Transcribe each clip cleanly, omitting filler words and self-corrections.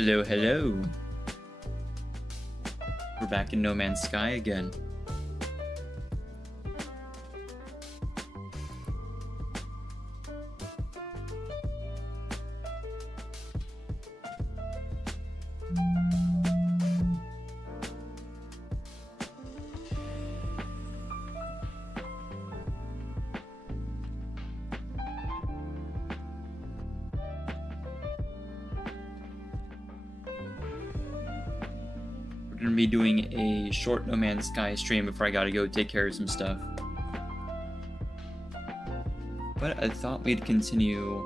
Hello, hello. We're back in No Man's Sky again. We're gonna be doing a short No Man's Sky stream before I gotta go take care of some stuff. But I thought we'd continue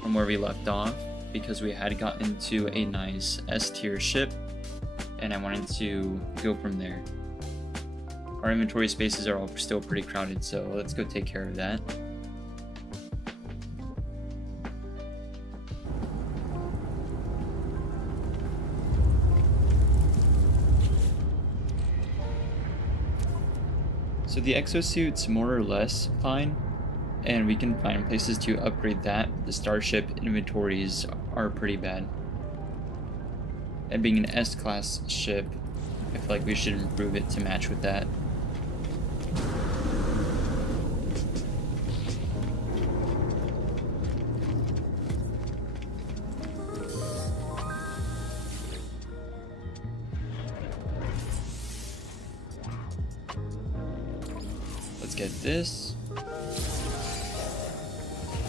from where we left off because we had gotten to a nice S-tier ship and I wanted to go from there. Our inventory spaces are all still pretty crowded, so let's go take care of that. So the exosuit's more or less fine, and we can find places to upgrade that. The starship inventories are pretty bad. And being an S-class ship, I feel like we should improve it to match with that. Let's get this.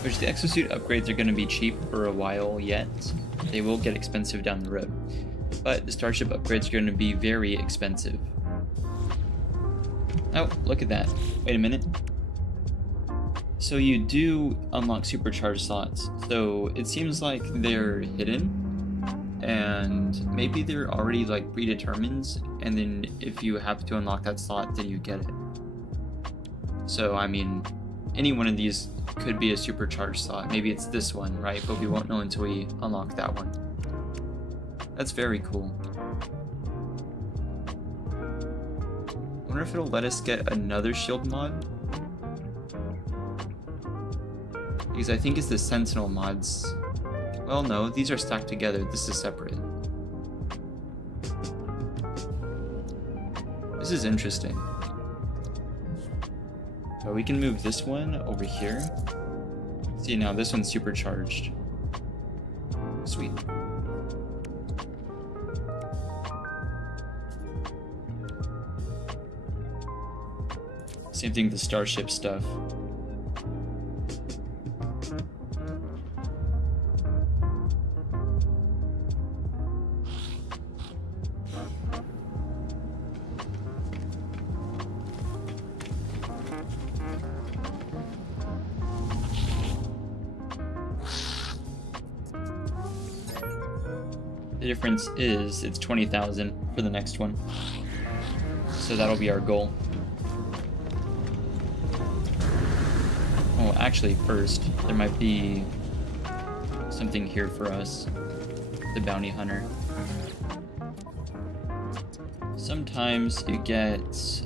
Which the exosuit upgrades are going to be cheap for a while yet. They will get expensive down the road. But the starship upgrades are going to be very expensive. Oh, look at that. Wait a minute. So you do unlock supercharged slots. So it seems like they're hidden. And maybe they're already like predetermined. And then if you have to unlock that slot, then you get it. So, I mean, any one of these could be a supercharged slot. Maybe it's this one, right? But we won't know until we unlock that one. That's very cool. I wonder if it'll let us get another shield mod. Because I think it's the Sentinel mods. Well, no, these are stacked together. This is separate. This is interesting. So we can move this one over here. See, now this one's supercharged. Sweet. Same thing with the starship stuff. The difference is it's 20,000 for the next one. So that'll be our goal. Oh, actually first, there might be something here for us. The bounty hunter. Sometimes you get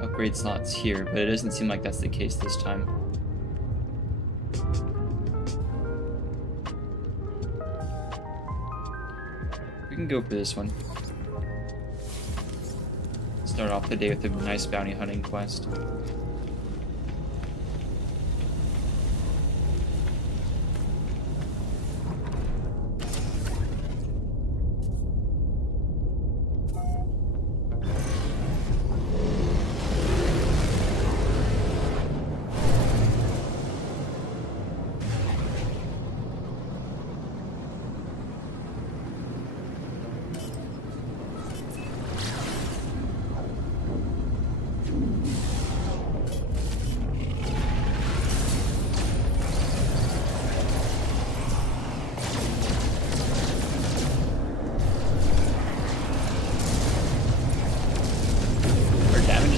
upgrade slots here, but it doesn't seem like that's the case this time. We can go for this one. Start off the day with a nice bounty hunting quest.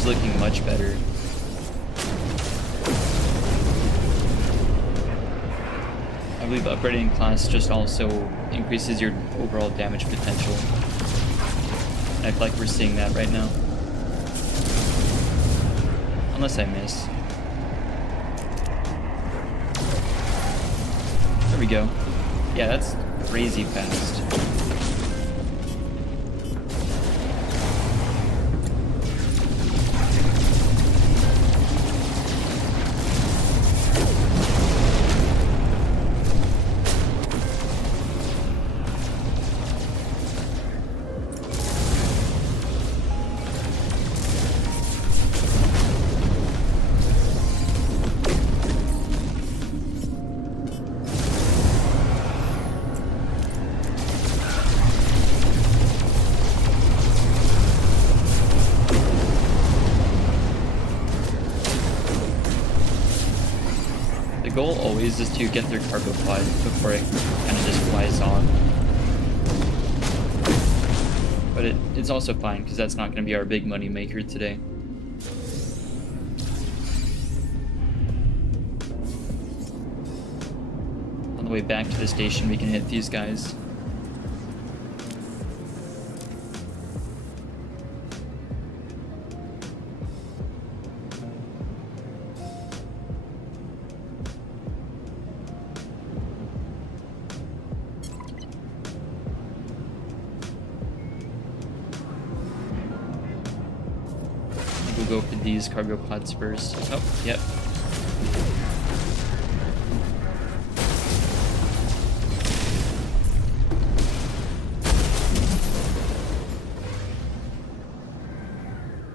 Looking much better. I believe upgrading class just also increases your overall damage potential. And I feel like we're seeing that right now. Unless I miss. There we go. Yeah, that's crazy fast. The goal always is to get their cargo pod before it kind of just flies off. But it's also fine, because that's not going to be our big money maker today. On the way back to the station, we can hit these guys. We'll go for these cargo pods first. Oh, yep.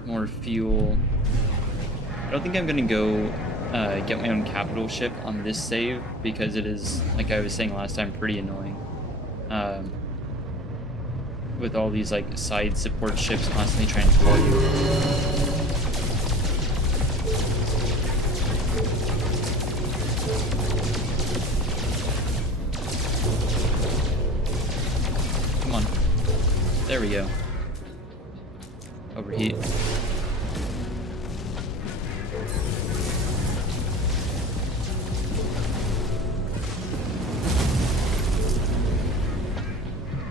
More fuel. I don't think I'm gonna go get my own capital ship on this save, because it is, like I was saying last time, pretty annoying. With all these like side support ships constantly trying to call you. Come on. There we go. Overheat.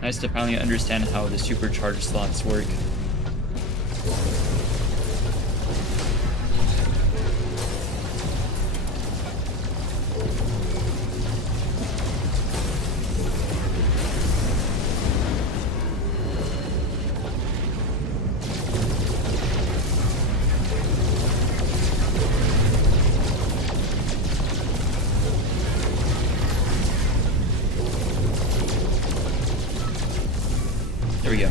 Nice to finally understand how the supercharged slots work. There we go.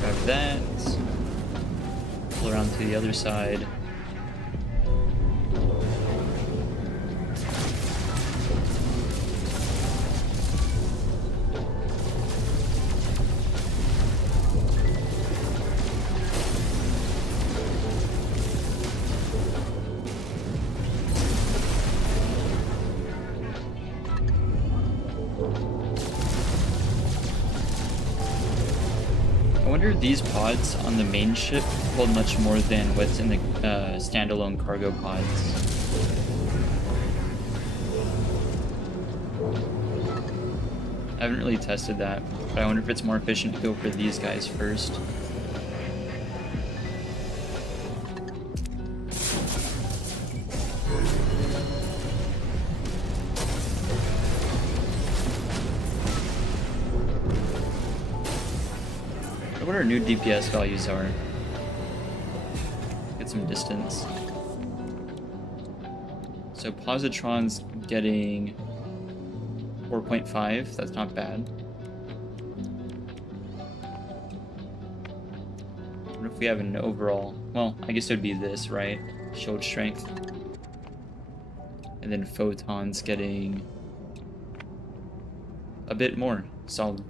Grab that. Pull around to the other side. I wonder if these pods on the main ship hold much more than what's in the standalone cargo pods. I haven't really tested that, but I wonder if it's more efficient to go for these guys first. What our new DPS values are. Get some distance. So Positron's getting 4.5. That's not bad. What if we have an overall? Well, I guess it would be this, right? Shield strength. And then Photon's getting a bit more. Solid.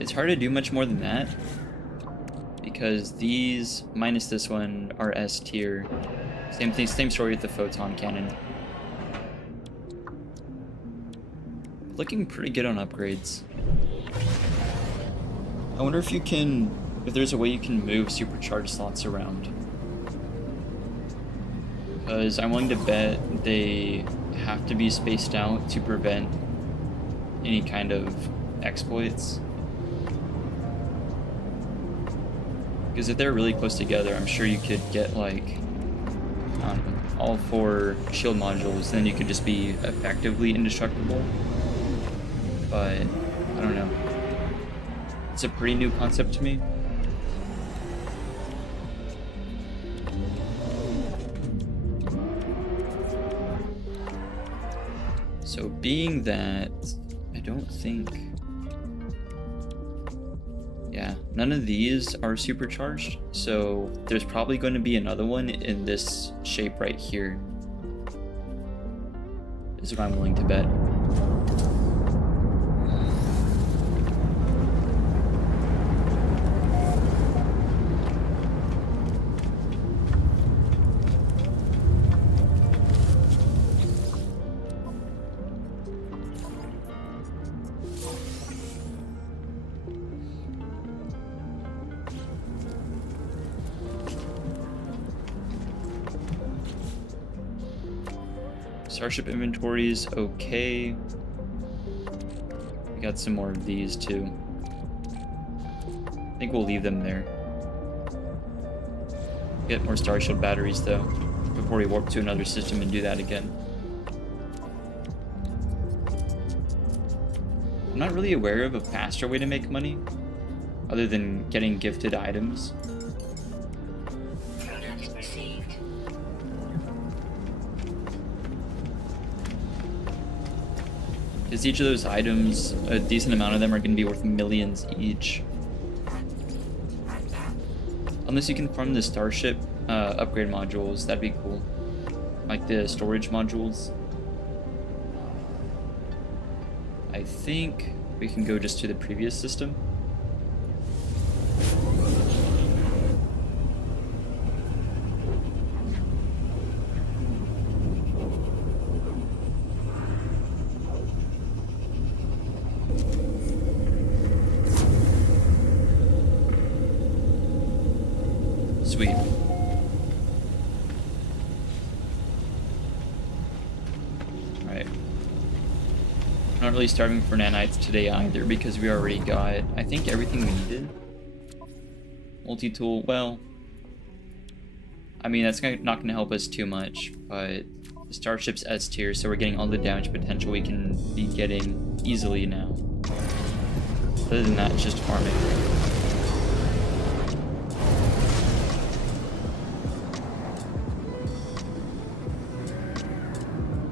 It's hard to do much more than that, because these, minus this one, are S tier. Same thing, same story with the photon cannon. Looking pretty good on upgrades. I wonder if there's a way you can move supercharged slots around. Because I'm willing to bet they have to be spaced out to prevent any kind of exploits. Because if they're really close together, I'm sure you could get like all 4 shield modules, then you could just be effectively indestructible. But I don't know. It's a pretty new concept to me. So being that, I don't think... Yeah, none of these are supercharged, so there's probably going to be another one in this shape right here. This is what I'm willing to bet. Starship inventory is okay. We got some more of these too. I think we'll leave them there. Get more Starship batteries though, before we warp to another system and do that again. I'm not really aware of a faster way to make money, other than getting gifted items. Because each of those items, a decent amount of them are going to be worth millions each. Unless you can farm the Starship upgrade modules, that'd be cool. Like the storage modules. I think we can go just to the previous system. Sweet. Alright. Not really starving for nanites today either because we already got, I think, everything we needed. Multi-tool, well, I mean, that's not going to help us too much, but the Starship's S tier, so we're getting all the damage potential we can be getting easily now. Other than that, it's just farming.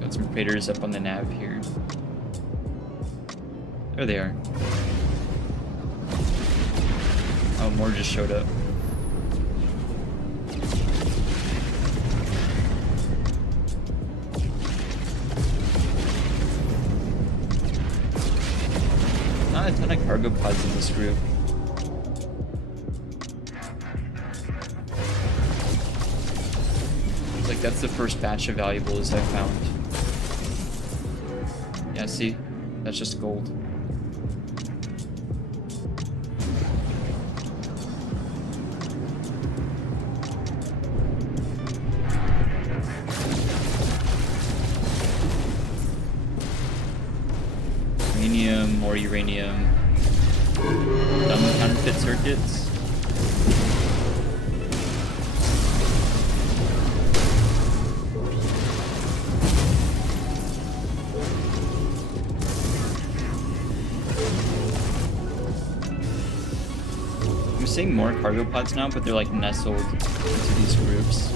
Some craters up on the nav here. There they are. Oh, more just showed up. Not a ton of cargo pods in this group. Looks like that's the first batch of valuables I found. Yeah, see? That's just gold. Uranium, more uranium. Dumb counterfeit circuits. I'm seeing more cargo pods now, but they're like nestled into these groups.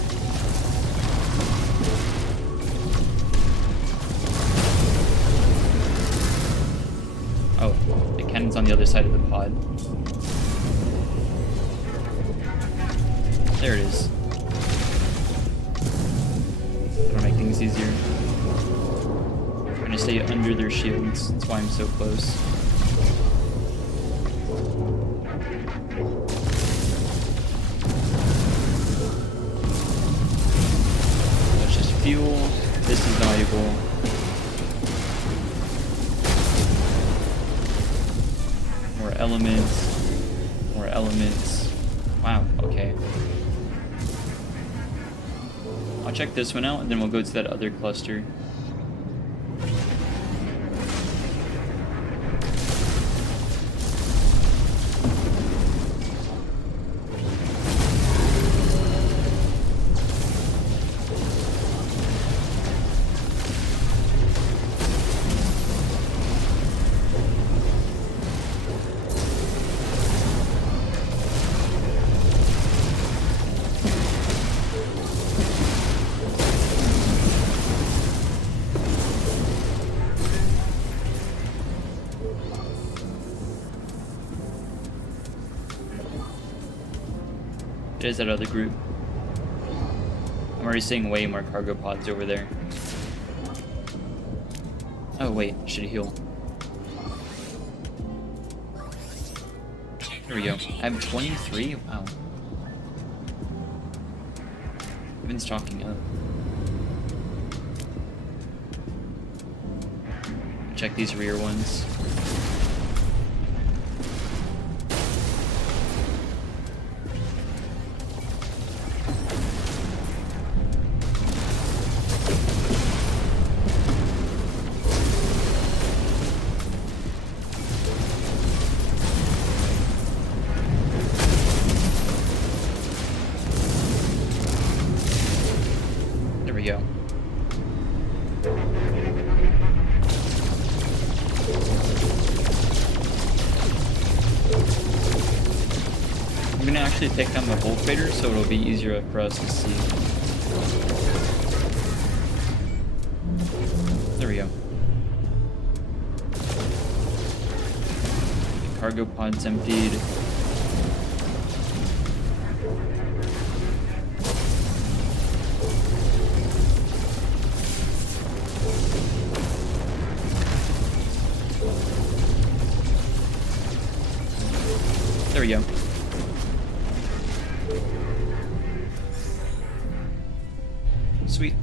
Oh, the cannon's on the other side of the pod. There it is. That'll make things easier. I'm trying to stay under their shields. That's why I'm so close. Fuel. This is valuable. More elements. More elements. Wow, okay. I'll check this one out and then we'll go to that other cluster. apologize, that other group. I'm already seeing way more cargo pods over there. Oh wait, should heal. There we go. I have 23? Wow. I've been stocking up. Check these rear ones. There we go. I'm gonna actually take down the Volt Freighter so it'll be easier for us to see. There we go. The cargo pod's emptied. There we go. Sweet.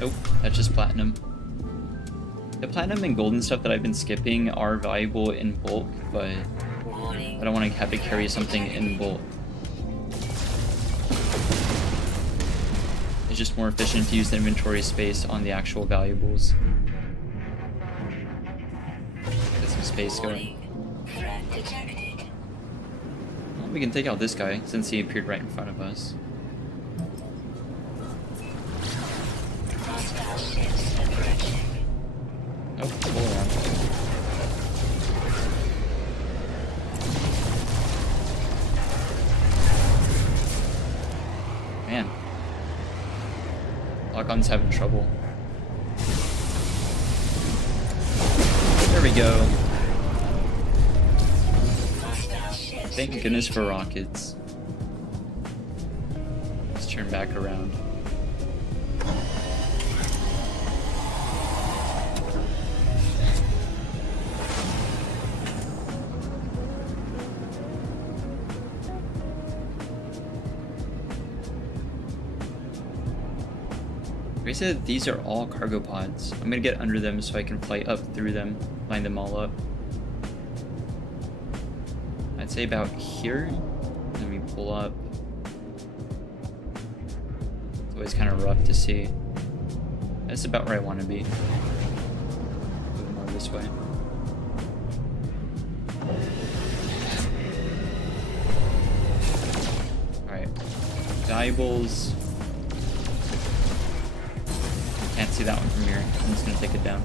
Oh, that's just platinum. The platinum and golden stuff that I've been skipping are valuable in bulk, but I don't want to have to carry something in bulk. It's just more efficient to use the inventory space on the actual valuables. Get some space going. Well, we can take out this guy since he appeared right in front of us. Oh, pull around. Man. Lock-on's having trouble. There we go. Thank goodness for rockets. Let's turn back around. They said these are all cargo pods. I'm gonna get under them so I can fly up through them, line them all up. I'd say about here. Then we pull up. It's always kind of rough to see. That's about where I want to be. Move more this way. Alright. Valuables. Can't see that one from here. I'm just gonna take it down.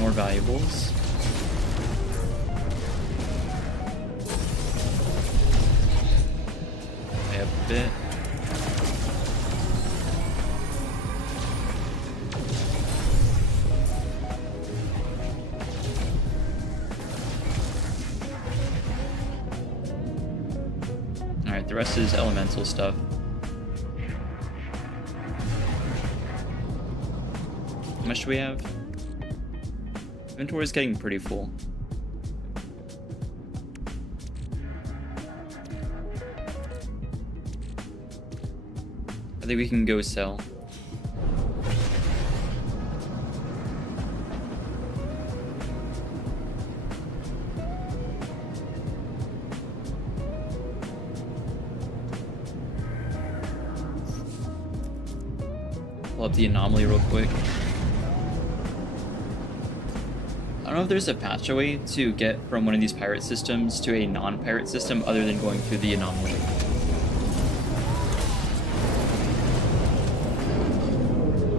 More valuables. Way up a bit. Alright, the rest is elemental stuff. How much do we have? Inventory is getting pretty full. I think we can go sell. Pull up the anomaly real quick. I don't know if there's a faster way to get from one of these pirate systems to a non-pirate system other than going through the anomaly.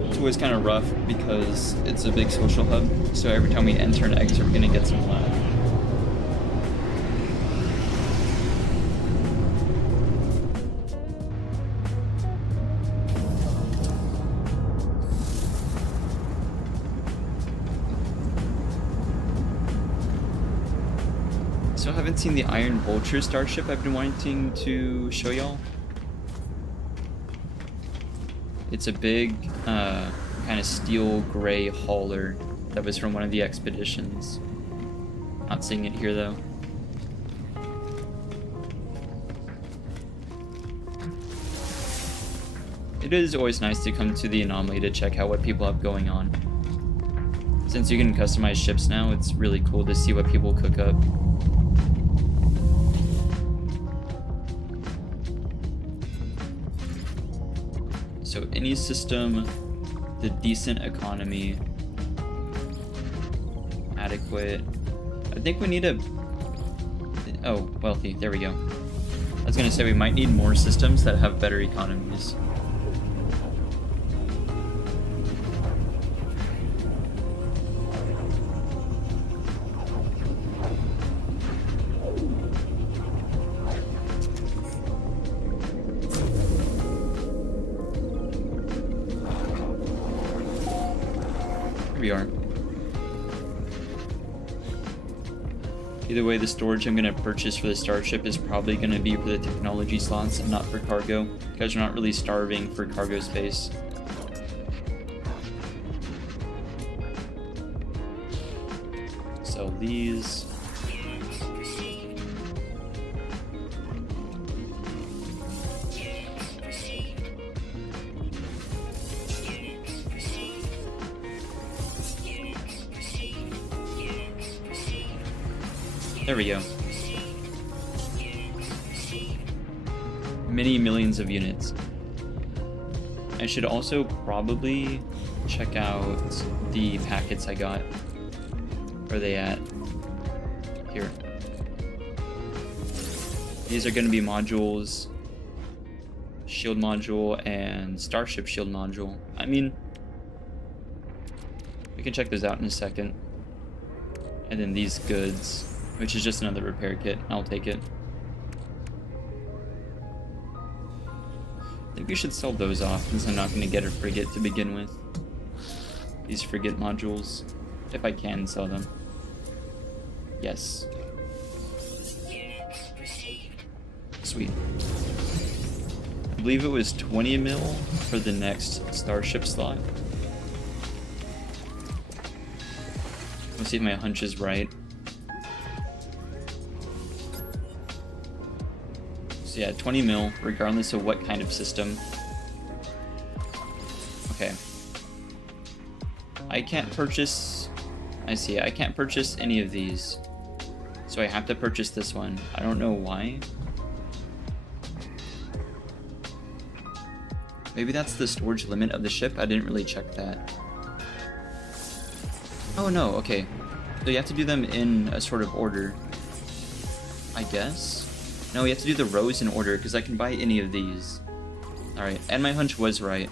It's always kind of rough because it's a big social hub, so every time we enter and exit, we're gonna get some lag. haven't seen the Iron Vulture starship I've been wanting to show y'all. It's a big, kind of steel gray hauler that was from one of the expeditions. Not seeing it here though. It is always nice to come to the anomaly to check out what people have going on. Since you can customize ships now, it's really cool to see what people cook up. So any system, the decent economy, adequate. I think we need a... Oh, wealthy, there we go. I was gonna say we might need more systems that have better economies. We are. Either way, the storage I'm going to purchase for the starship is probably going to be for the technology slots and not for cargo, because we're not really starving for cargo space. Sell these. There we go. Many millions of units. I should also probably check out the packets I got. Where are they at? Here. These are going to be modules. Shield module and Starship shield module. I mean, we can check those out in a second. And then these goods, which is just another repair kit. I'll take it. I think we should sell those off since I'm not going to get a frigate to begin with. These frigate modules, if I can sell them. Yes. Sweet. I believe it was 20 mil for the next starship slot. Let's see if my hunch is right. So yeah, 20 mil, regardless of what kind of system. Okay. I can't purchase... I see, I can't purchase any of these. So I have to purchase this one. I don't know why. Maybe that's the storage limit of the ship? I didn't really check that. Oh no, okay. So you have to do them in a sort of order. I guess? No, you have to do the rows in order, because I can buy any of these. Alright, and my hunch was right.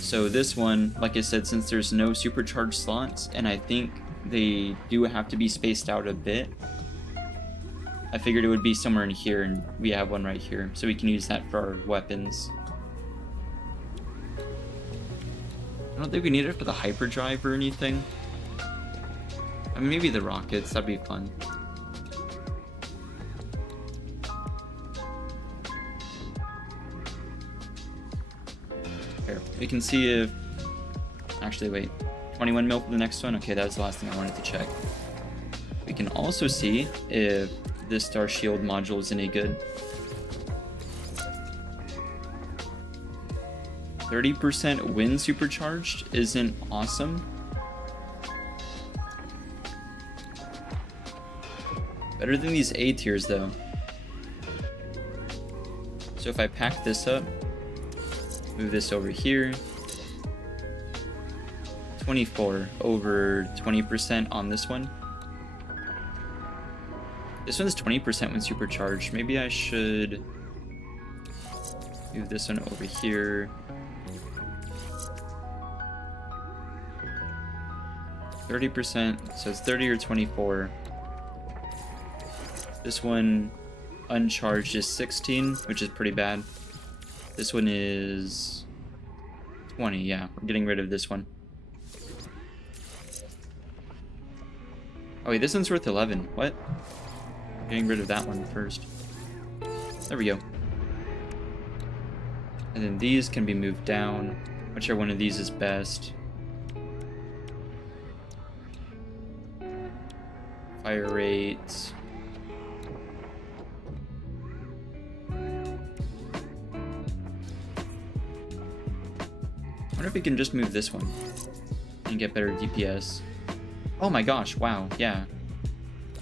So this one, like I said, since there's no supercharged slots, and I think they do have to be spaced out a bit, I figured it would be somewhere in here, and we have one right here, so we can use that for our weapons. I don't think we need it for the hyperdrive or anything. I mean, maybe the rockets, that'd be fun. Here, we can see if... Actually, wait. 21 mil for the next one? Okay, that was the last thing I wanted to check. We can also see if this Star Shield module is any good. 30% wind supercharged isn't awesome. Better than these A tiers though. So if I pack this up, move this over here, 24 over 20% on this one. This one's 20% when supercharged. Maybe I should move this one over here. 30%, so it's 30 or 24. This one uncharged is 16, which is pretty bad. This one is 20, yeah, we're getting rid of this one. Oh wait, this one's worth 11, what? Getting rid of that one first. There we go. And then these can be moved down. Whichever one of these is best. Fire rates. I wonder if we can just move this one and get better DPS. Oh my gosh, wow, yeah.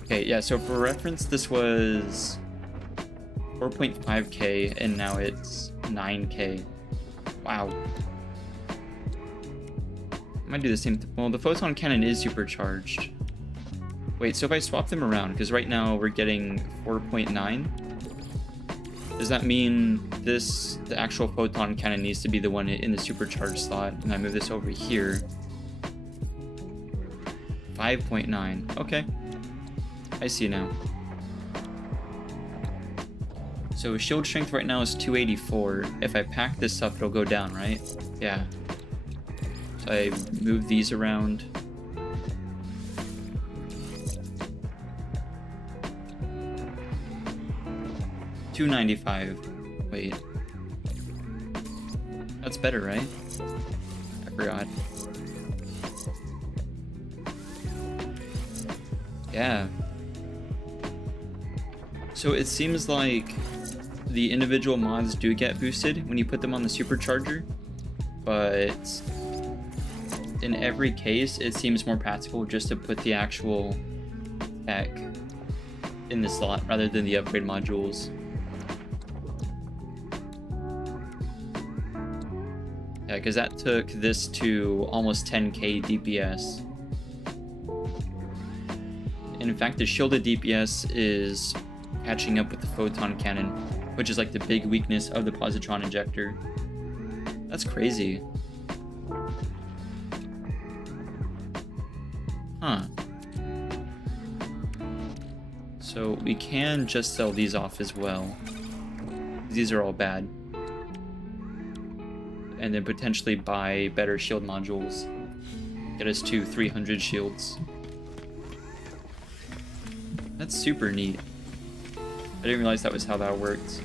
Okay, yeah, so for reference, this was 4.5k and now it's 9k. Wow. I might do the same well, the photon cannon is supercharged. Wait, so if I swap them around, because right now we're getting 4.9, does that mean the actual photon cannon needs to be the one in the supercharged slot, and I move this over here? 5.9, okay. I see now. So shield strength right now is 284. If I pack this up, it'll go down, right? Yeah. So I move these around. $295. Wait. That's better, right? I forgot. Yeah. So it seems like the individual mods do get boosted when you put them on the supercharger, but in every case it seems more practical just to put the actual tech in the slot rather than the upgrade modules. Yeah, because that took this to almost 10k DPS. And in fact, the shielded DPS is catching up with the photon cannon, which is like the big weakness of the positron injector. That's crazy. Huh. So we can just sell these off as well. These are all bad. And then potentially buy better shield modules. Get us to 300 shields. That's super neat. I didn't realize that was how that worked.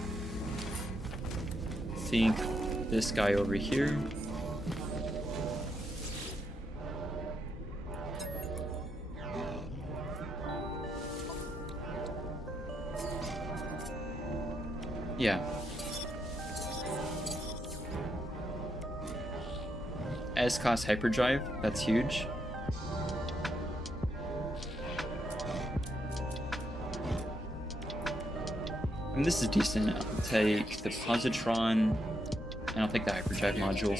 I think this guy over here. Yeah. S-Cost hyperdrive, that's huge. And this is decent. I'll take the positron, and I'll take the hyperdrive module.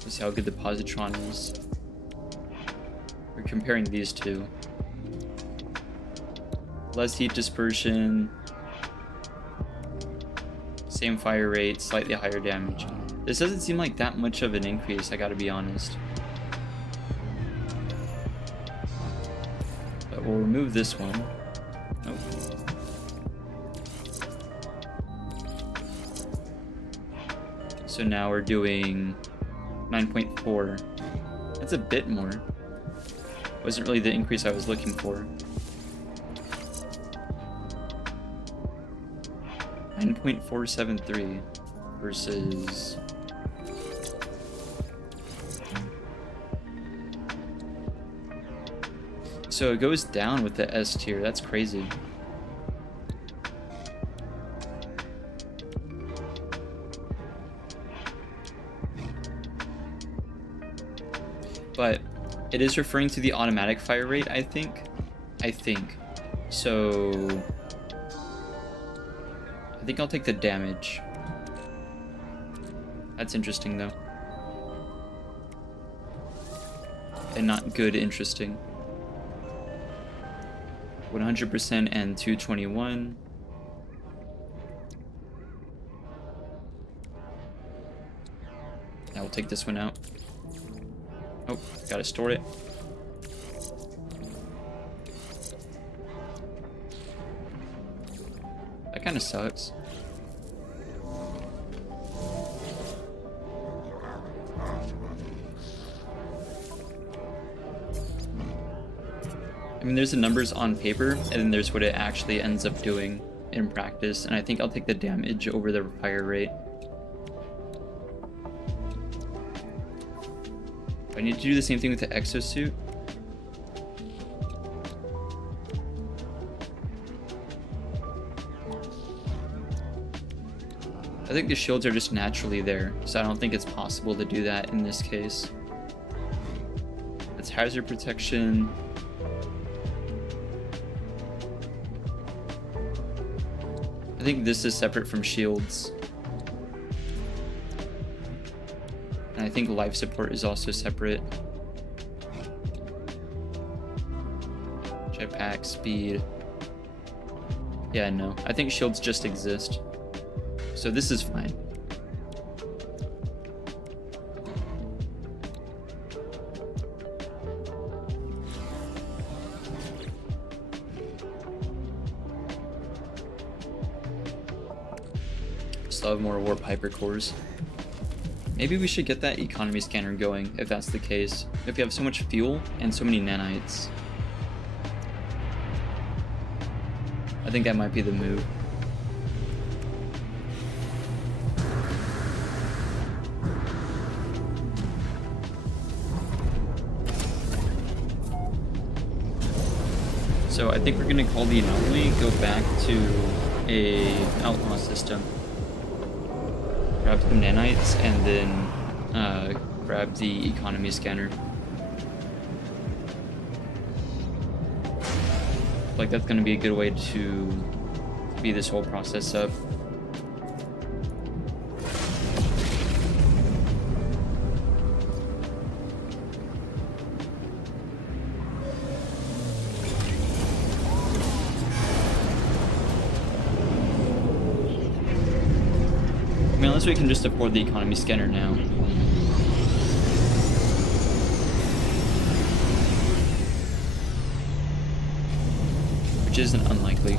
Let's see how good the positron is. We're comparing these two. Less heat dispersion, same fire rate, slightly higher damage. This doesn't seem like that much of an increase, I gotta be honest. But we'll remove this one. Nope. So now we're doing 9.4. That's a bit more. Wasn't really the increase I was looking for. 9.473 versus... So it goes down with the S tier, that's crazy. But it is referring to the automatic fire rate, I think. So I think I'll take the damage. That's interesting though. And not good interesting. 100% and 221. Now we'll take this one out. Oh, gotta store it. That kind of sucks. I mean, there's the numbers on paper, and then there's what it actually ends up doing in practice, and I think I'll take the damage over the fire rate. I need to do the same thing with the exosuit. I think the shields are just naturally there, so I don't think it's possible to do that in this case. It's hazard protection. I think this is separate from shields. And I think life support is also separate. Jetpack, speed. Yeah, no. I think shields just exist. So this is fine. Still have more warp hypercores. Maybe we should get that economy scanner going if that's the case. If we have so much fuel and so many nanites. I think that might be the move. So I think we're gonna call the anomaly, go back to an outlaw system, grab some nanites, and then grab the economy scanner. Like that's gonna be a good way to speed this whole process up. I mean, unless we can just afford the economy scanner now. Which isn't unlikely.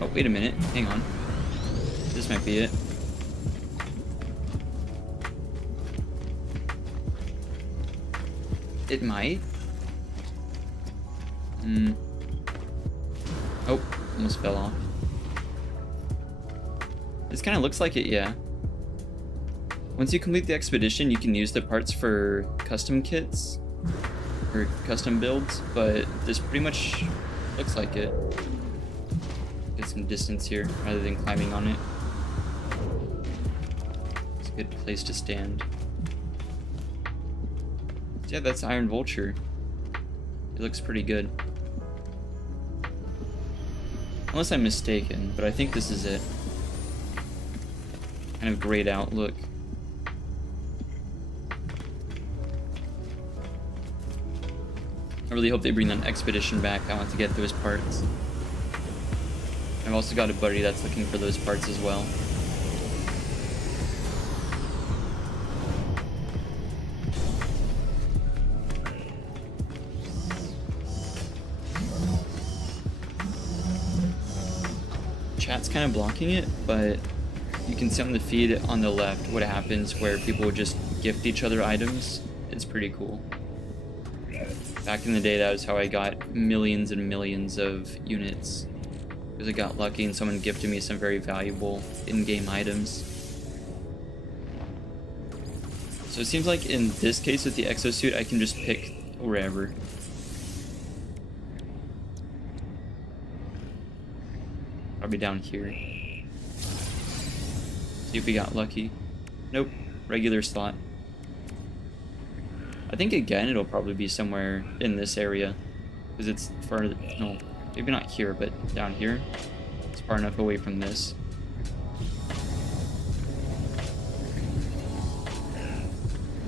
Oh, wait a minute. Hang on. This might be it. It might. Oh, almost fell off. This kind of looks like it, yeah. Once you complete the expedition, you can use the parts for custom kits or custom builds, but this pretty much looks like it. Get some distance here rather than climbing on it. It's a good place to stand. Yeah, that's Iron Vulture. It looks pretty good. Unless I'm mistaken, but I think this is it. Kind of grayed out look. I really hope they bring that expedition back. I want to get those parts. I've also got a buddy that's looking for those parts as well. Chat's kind of blocking it, but you can see on the feed on the left what happens where people would just gift each other items. It's pretty cool. Back in the day, that was how I got millions and millions of units. Because I got lucky and someone gifted me some very valuable in-game items. So it seems like in this case with the exosuit, I can just pick wherever. Probably down here. See if we got lucky. Nope, regular slot. I think again it'll probably be somewhere in this area. Because it's far, no, maybe not here, but down here. It's far enough away from this.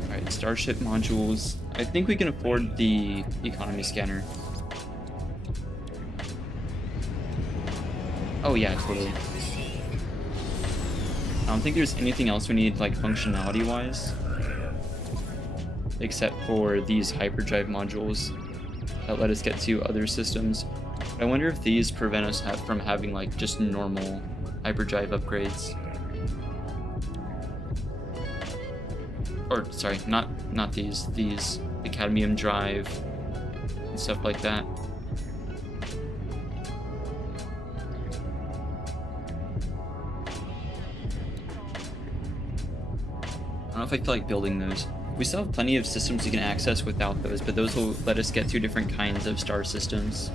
Alright, starship modules. I think we can afford the economy scanner. Oh yeah, totally. I don't think there's anything else we need, like, functionality-wise. Except for these hyperdrive modules that let us get to other systems. I wonder if these prevent us from having like just normal hyperdrive upgrades. Or sorry, not these. These, the cadmium drive and stuff like that. I don't know if I feel like building those. We still have plenty of systems you can access without those, but those will let us get 2 different kinds of star systems.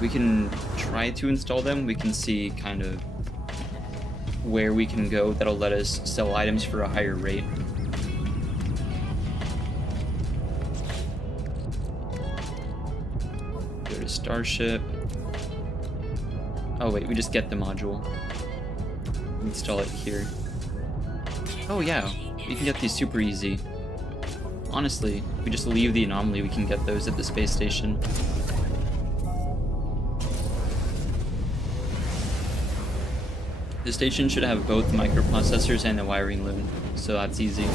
We can try to install them. We can see kind of where we can go that'll let us sell items for a higher rate. Go to Starship. Oh wait, we just get the module. Install it here. Oh yeah, we can get these super easy. Honestly, if we just leave the anomaly, we can get those at the space station. The station should have both microprocessors and the wiring loom, so that's easy.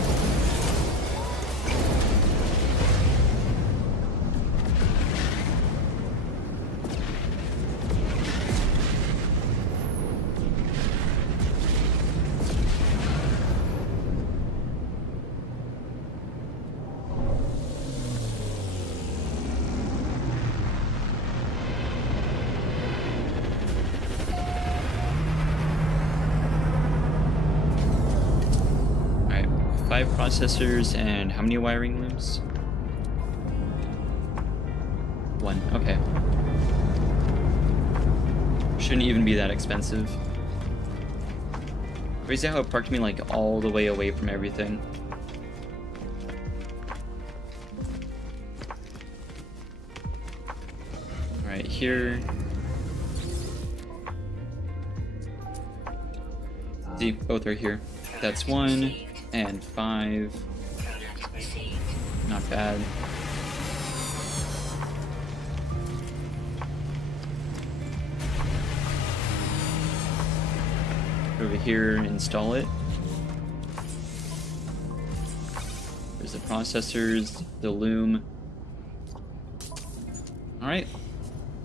Alright, 5 processors and how many wiring looms? 1, okay. Shouldn't even be that expensive. Crazy how it parked me like all the way away from everything. Alright, here. See, both are here. That's 1 and 5. Not bad. Over here, install it. There's the processors, the loom. Alright,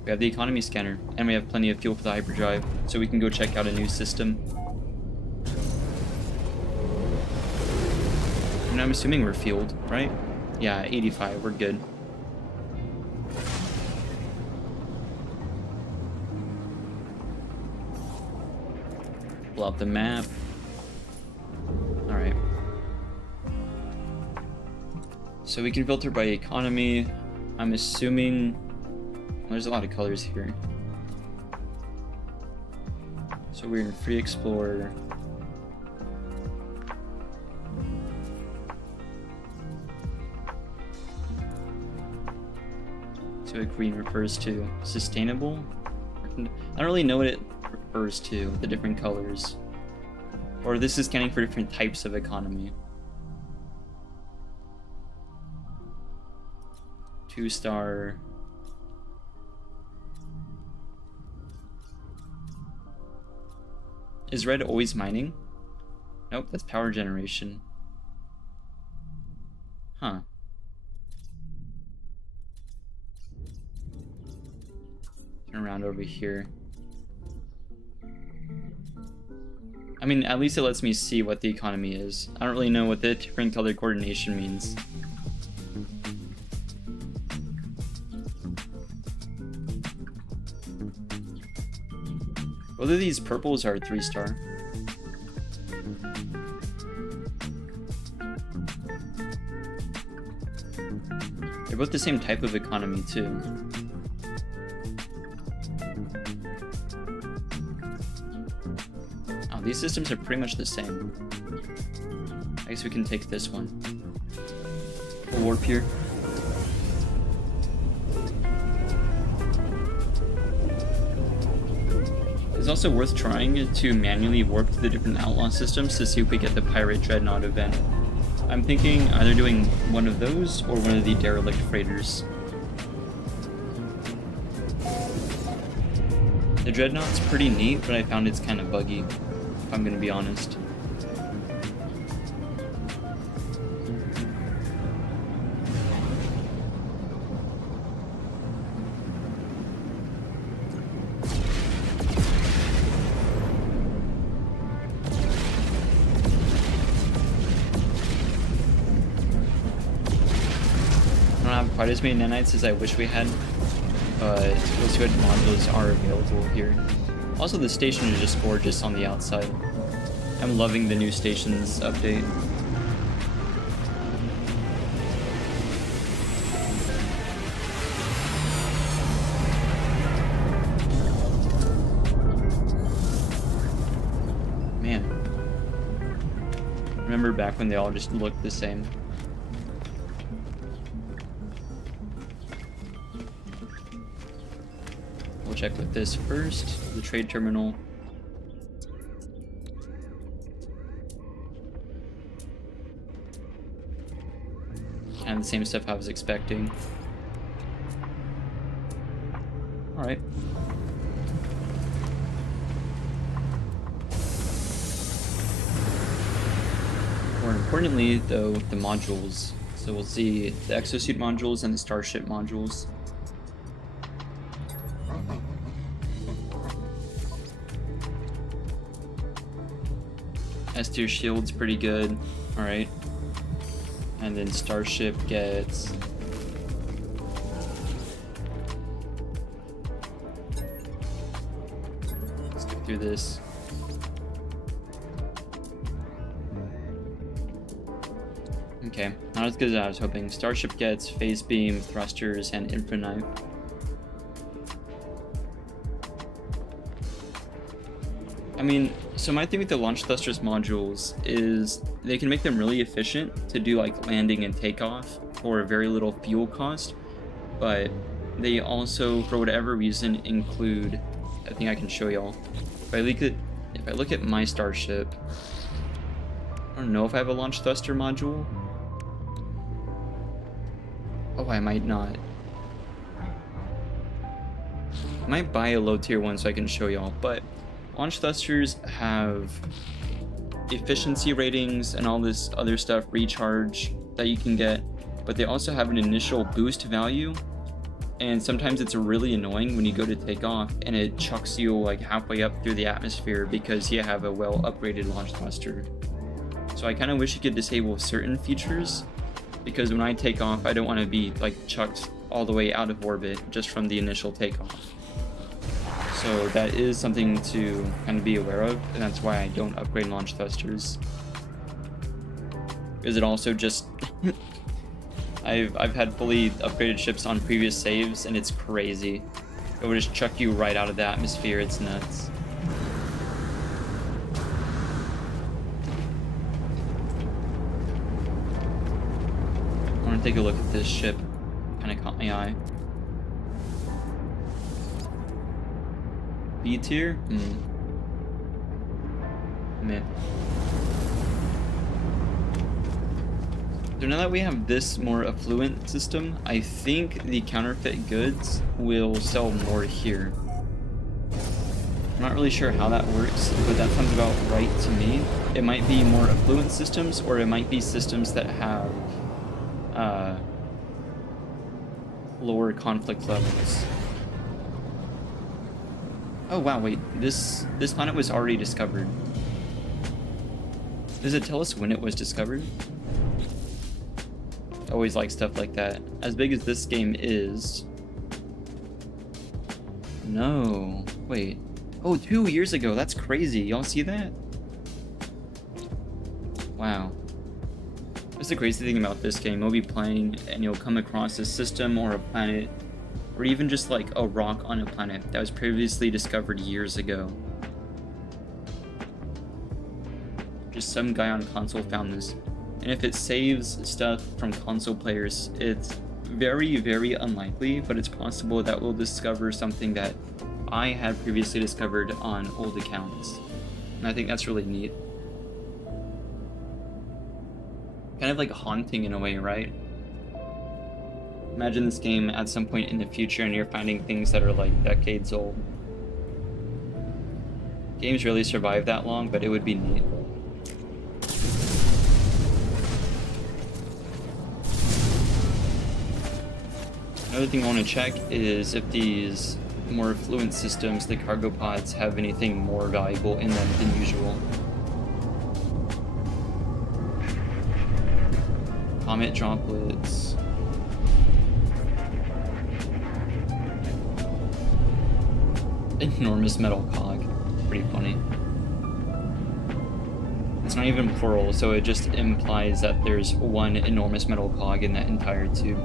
we have the economy scanner, and we have plenty of fuel for the hyperdrive, so we can go check out a new system. And I'm assuming we're fueled, right? Yeah, 85, we're good. Pull out the map. Alright. So we can filter by economy. I'm assuming... well, there's a lot of colors here. So we're in Free Explorer. So green refers to sustainable. I don't really know what it refers to, the different colors. Or this is scanning for different types of economy. 2-star. Is red always mining? Nope, that's power generation. Huh. Turn around over here. I mean, at least it lets me see what the economy is. I don't really know what the different color coordination means. Both of these purples are 3-star. They're both the same type of economy too. Oh, these systems are pretty much the same. I guess we can take this one. We'll warp here. It's also worth trying to manually warp to the different outlaw systems to see if we get the Pirate Dreadnought event. I'm thinking either doing one of those or one of the derelict freighters. The Dreadnought's pretty neat, but I found it's kind of buggy, if I'm gonna be honest. quite as many nanites as I wish we had, but we'll see what modules are available here. Also, the station is just gorgeous on the outside. I'm loving the new stations update. Man. Remember back when they all just looked the same? We'll check with this first, the trade terminal. Kind of the same stuff I was expecting. Alright. More importantly, though, the modules. So we'll see the exosuit modules and the starship modules. S-tier shield's pretty good. Alright. And then starship gets... Let's go through this. Okay, not as good as I was hoping. Starship gets phase beam, thrusters, and infinite. I mean, so my thing with the launch thrusters modules is they can make them really efficient to do like landing and takeoff for very little fuel cost, but they also, for whatever reason, include, I think I can show y'all. If I look at my starship, I don't know if I have a launch thruster module. Oh, I might not. I might buy a low tier one so I can show y'all, but launch thrusters have efficiency ratings and all this other stuff, recharge that you can get, but they also have an initial boost value, and sometimes it's really annoying when you go to take off and it chucks you like halfway up through the atmosphere because you have a well upgraded launch thruster. So I kind of wish you could disable certain features, because when I take off I don't want to be like chucked all the way out of orbit just from the initial takeoff. So that is something to kind of be aware of, and that's why I don't upgrade launch thrusters. Is it also just I've had fully upgraded ships on previous saves and it's crazy. It will just chuck you right out of the atmosphere. It's nuts. I want to take a look at this ship. Kind of caught my eye. B tier? Meh. So now that we have this more affluent system, I think the counterfeit goods will sell more here. I'm not really sure how that works, but that sounds about right to me. It might be more affluent systems, or it might be systems that have lower conflict levels. Oh wow, wait, this planet was already discovered. Does it tell us when it was discovered? I always like stuff like that. As big as this game is... No, wait. Oh, 2 years ago, that's crazy. Y'all see that? Wow. That's the crazy thing about this game. You'll be playing and you'll come across a system or a planet, or even just like a rock on a planet that was previously discovered years ago. Just some guy on console found this. And if it saves stuff from console players, it's very, very unlikely, but it's possible that we'll discover something that I had previously discovered on old accounts. And I think that's really neat. Kind of like haunting in a way, right? Imagine this game at some point in the future and you're finding things that are like decades old. Games really survive that long, but it would be neat. Another thing I want to check is if these more affluent systems, the cargo pods, have anything more valuable in them than usual. Comet droplets. enormous metal cog. Pretty funny. It's not even plural, so it just implies that there's one enormous metal cog in that entire tube.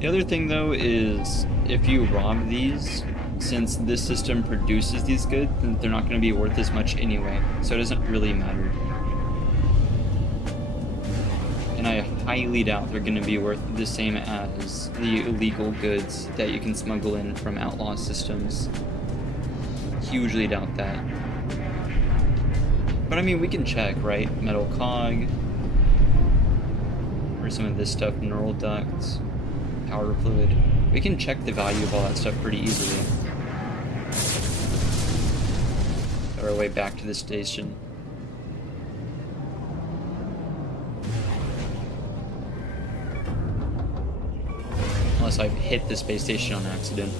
The other thing, though, is if you rob these, since this system produces these goods, then they're not going to be worth as much anyway, so it doesn't really matter. And I highly doubt they're going to be worth the same as the illegal goods that you can smuggle in from outlaw systems. Hugely doubt that. But I mean, we can check, right? Metal cog, or some of this stuff, neural ducts, power fluid. We can check the value of all that stuff pretty easily. Our way back to the station. Unless I've hit the space station on accident.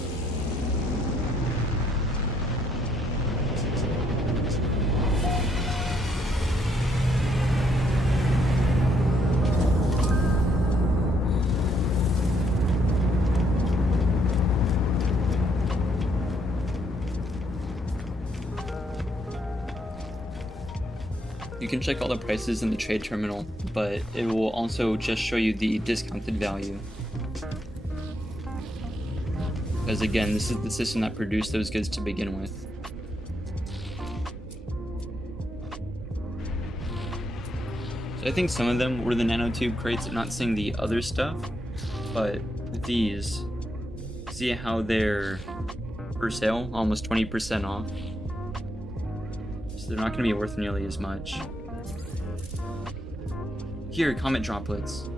You can check all the prices in the trade terminal, but it will also just show you the discounted value. Because again, this is the system that produced those goods to begin with. So I think some of them were the nanotube crates. I'm not saying the other stuff, but these, see how they're for sale, almost 20% off. So they're not going to be worth nearly as much. Here, comet droplets.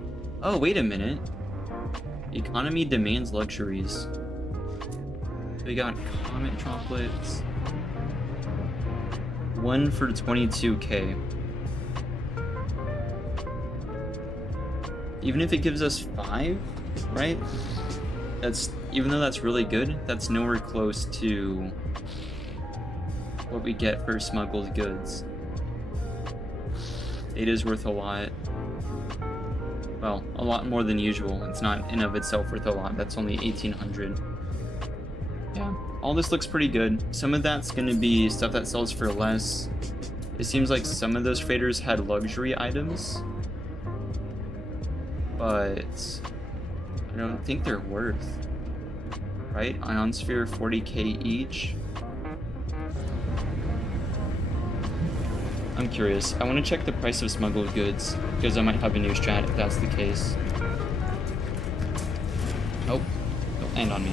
Oh, wait a minute. Economy demands luxuries. We got comet droplets. One for 22k. Even if it gives us 5, right? That's, even though that's really good, that's nowhere close to what we get for smuggled goods. It is worth a lot. Well, a lot more than usual. It's not in of itself worth a lot. That's only 1800. Yeah, all this looks pretty good. Some of that's going to be stuff that sells for less. It seems like some of those freighters had luxury items, but I don't think they're worth, right? Ionosphere 40k each. I'm curious. I want to check the price of smuggled goods, because I might have a new strat if that's the case. Oh, don't land on me.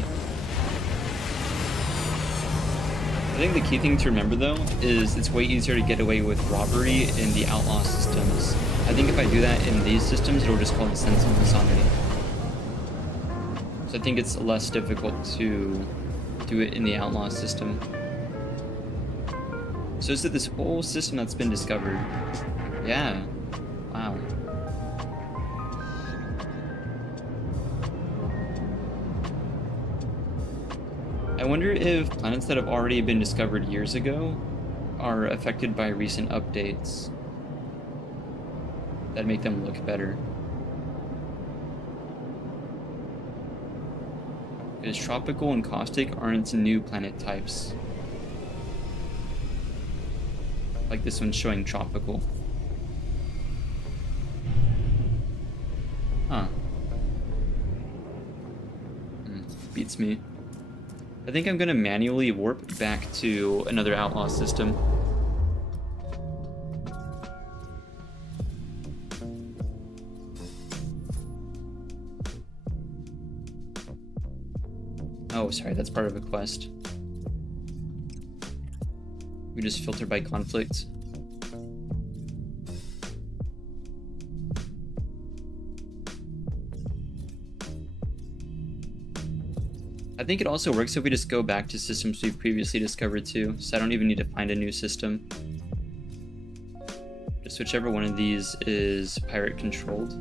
I think the key thing to remember, though, is it's way easier to get away with robbery in the outlaw systems. I think if I do that in these systems, it'll just call the sense of dishonesty. So I think it's less difficult to do it in the outlaw system. So is it this whole system that's been discovered? Yeah. Wow. I wonder if planets that have already been discovered years ago are affected by recent updates that make them look better. Because tropical and caustic aren't new planet types. Like this one's showing tropical. Huh. Beats me. I think I'm gonna manually warp back to another outlaw system. Oh, sorry, that's part of a quest. We just filter by conflict. I think it also works if we just go back to systems we've previously discovered too, so I don't even need to find a new system. Just whichever one of these is pirate controlled.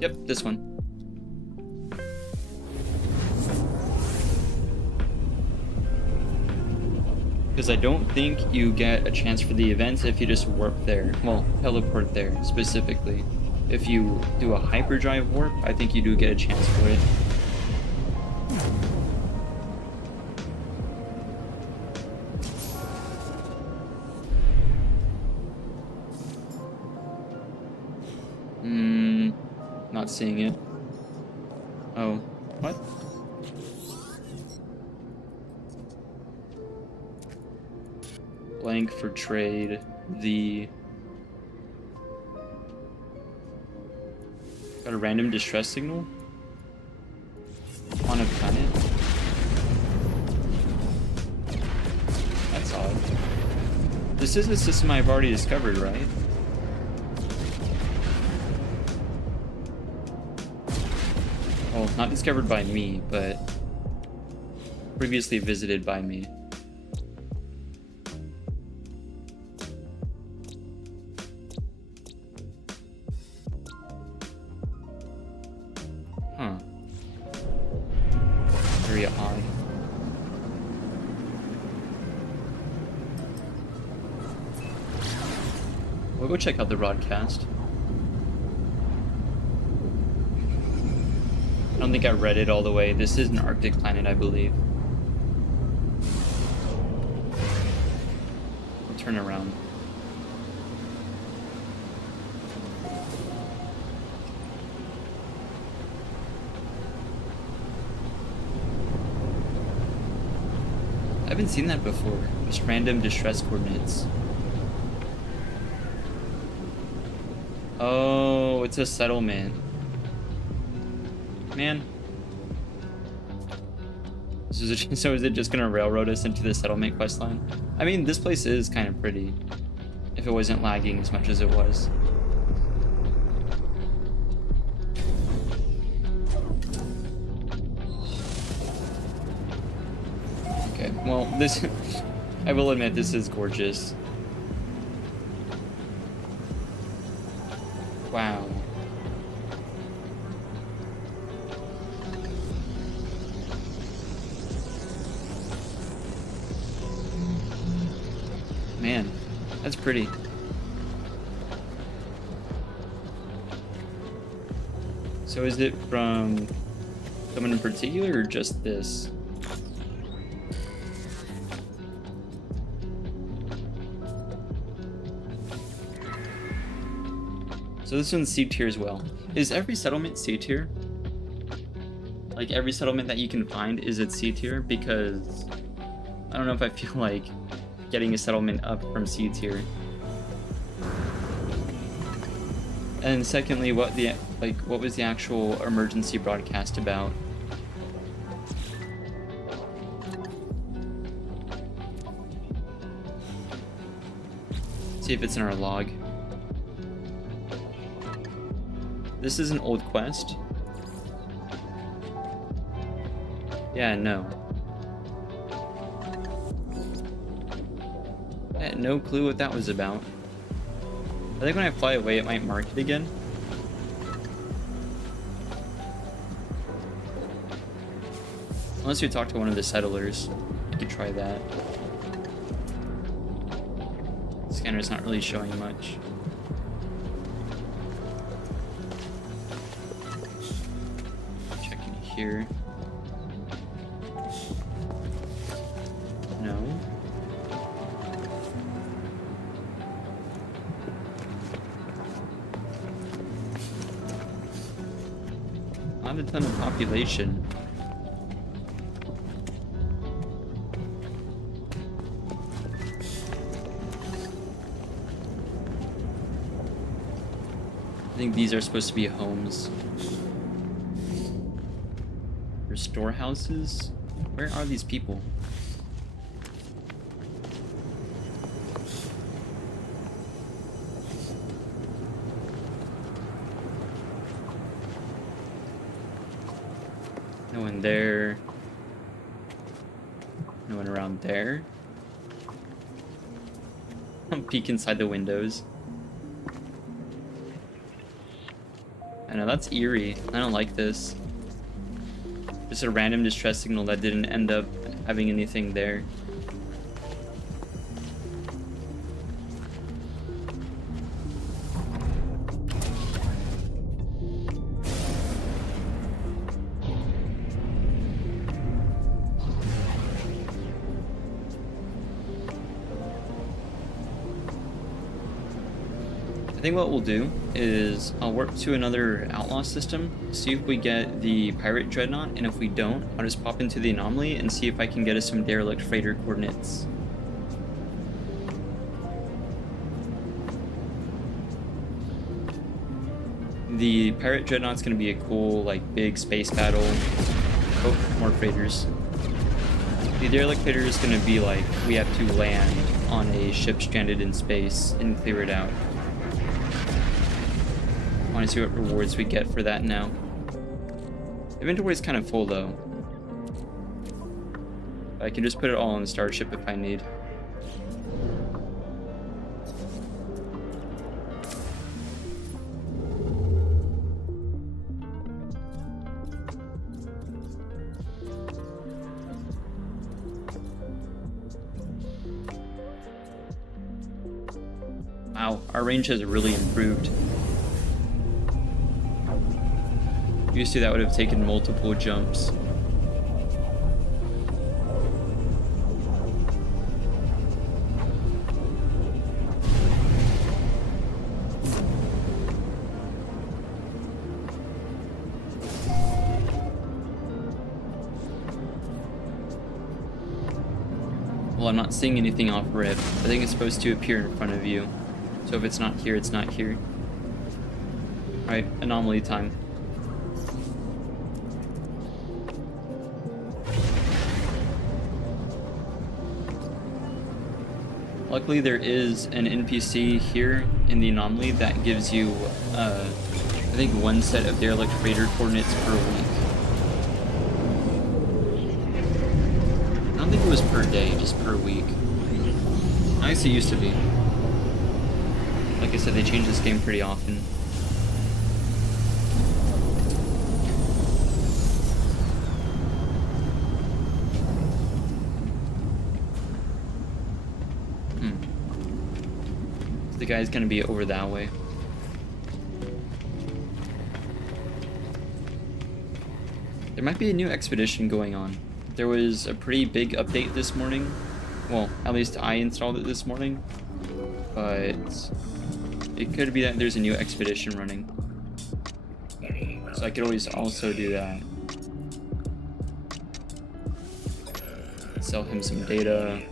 Yep, this one. Because I don't think you get a chance for the events if you just warp there. Well, teleport there, specifically. if you do a hyperdrive warp, I think you do get a chance for it. Not seeing it. Oh, what? Blank for trade. Got a random distress signal on a planet. That's odd. This is a system I've already discovered, right? Well, not discovered by me, but previously visited by me. Huh. Very odd. We'll go check out the broadcast. I don't think I read it all the way. This is an Arctic planet, I believe. We'll turn around. I haven't seen that before. Just random distress coordinates. Oh, it's a settlement. Man. So is it just gonna railroad us into the settlement questline? I mean, this place is kind of pretty. If it wasn't lagging as much as it was. Okay, well, this... I will admit, this is gorgeous. Wow. Man, that's pretty. So is it from someone in particular or just this? So this one's C tier as well. Is every settlement C tier? Like every settlement that you can find, is it C tier? Because I don't know if I feel like getting a settlement up from C tier. And secondly, what was the actual emergency broadcast about? See if it's in our log. This is an old quest. Yeah, no. I had no clue what that was about. I think when I fly away, it might mark it again. Unless you talk to one of the settlers, you could try that. Scanner's not really showing much. Checking here. No. Not a ton of population. I think these are supposed to be homes. Or storehouses? Where are these people? No one there. No one around there. I'll peek inside the windows. I know, that's eerie. I don't like this. Just a random distress signal that didn't end up having anything there. I think what we'll do is I'll warp to another outlaw system, see if we get the pirate dreadnought, and if we don't, I'll just pop into the anomaly and see if I can get us some derelict freighter coordinates. The pirate dreadnought's gonna be a cool, like, big space battle. Oh, more freighters. The derelict freighter is gonna be like, we have to land on a ship stranded in space and clear it out. I want to see what rewards we get for that now. Inventory is kind of full though. I can just put it all on the starship if I need. Wow, our range has really improved. Used to that would have taken multiple jumps. Well, I'm not seeing anything off rip. I think it's supposed to appear in front of you. So if it's not here, it's not here. Alright, anomaly time. Luckily there is an NPC here in the anomaly that gives you, I think, one set of derelict freighter coordinates per week. I don't think it was per day, just per week. I guess it used to be. Like I said, they change this game pretty often. The guy's gonna be over that way. There might be a new expedition going on. There was a pretty big update this morning. Well, at least I installed it this morning. But it could be that there's a new expedition running. So I could always also do that. Sell him some data.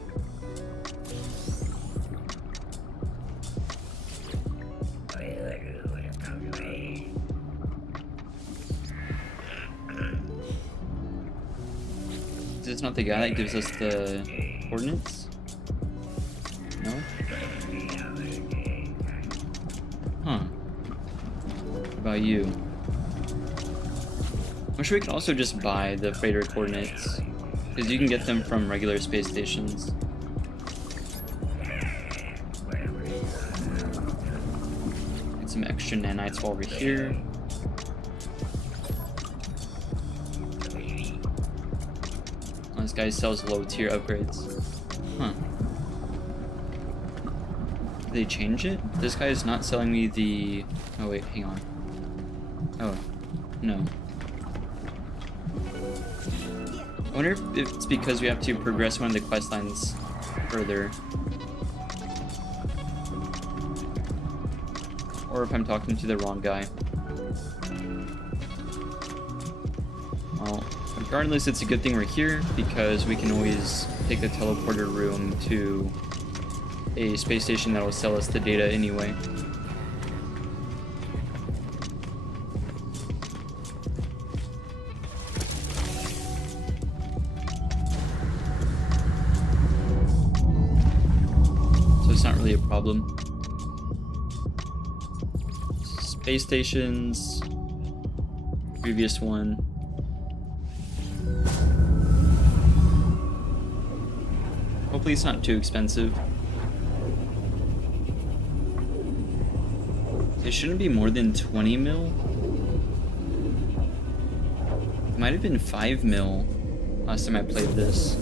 Is this not the guy that gives us the coordinates? No? Huh. What about you? I'm sure we could also just buy the freighter coordinates, because you can get them from regular space stations. Get some extra nanites while we're here. Oh, this guy sells low tier upgrades. Huh. Did they change it? This guy is not selling me the... Oh wait, hang on. Oh, no. I wonder if it's because we have to progress one of the quest lines further. Or if I'm talking to the wrong guy. Well, regardless, it's a good thing we're here, because we can always take the teleporter room to a space station that will sell us the data anyway. So it's not really a problem. Space stations, previous one. Hopefully it's not too expensive. It shouldn't be more than 20 mil. It might have been 5 mil last time I played this.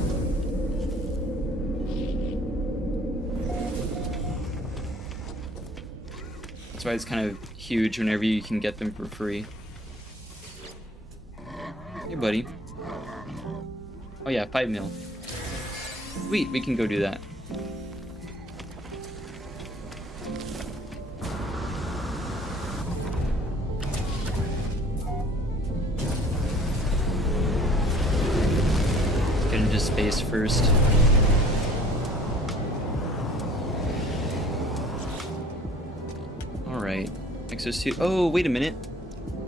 That's why it's kind of huge whenever you can get them for free. Hey, buddy. Oh yeah, 5 mil. Sweet, we can go do that. base first. Alright. Exosuit. Oh, wait a minute.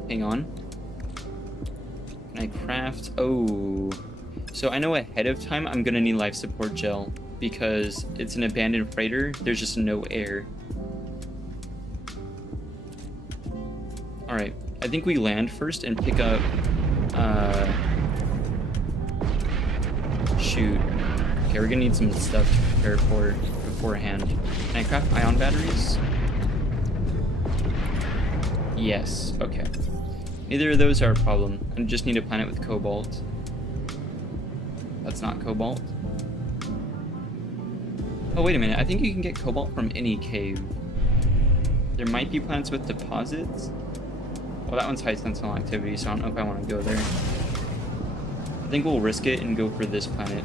Hang on. Can I craft? Oh. So I know ahead of time I'm gonna need life support gel because it's an abandoned freighter. There's just no air. Alright. I think we land first and pick up... Shoot. Okay, we're gonna need some stuff to prepare for beforehand. Can I craft ion batteries? Yes. Okay. Neither of those are a problem. I just need a planet with cobalt. That's not cobalt. Oh, wait a minute. I think you can get cobalt from any cave. There might be planets with deposits. Well, that one's high sentinel activity, so I don't know if I want to go there. I think we'll risk it and go for this planet.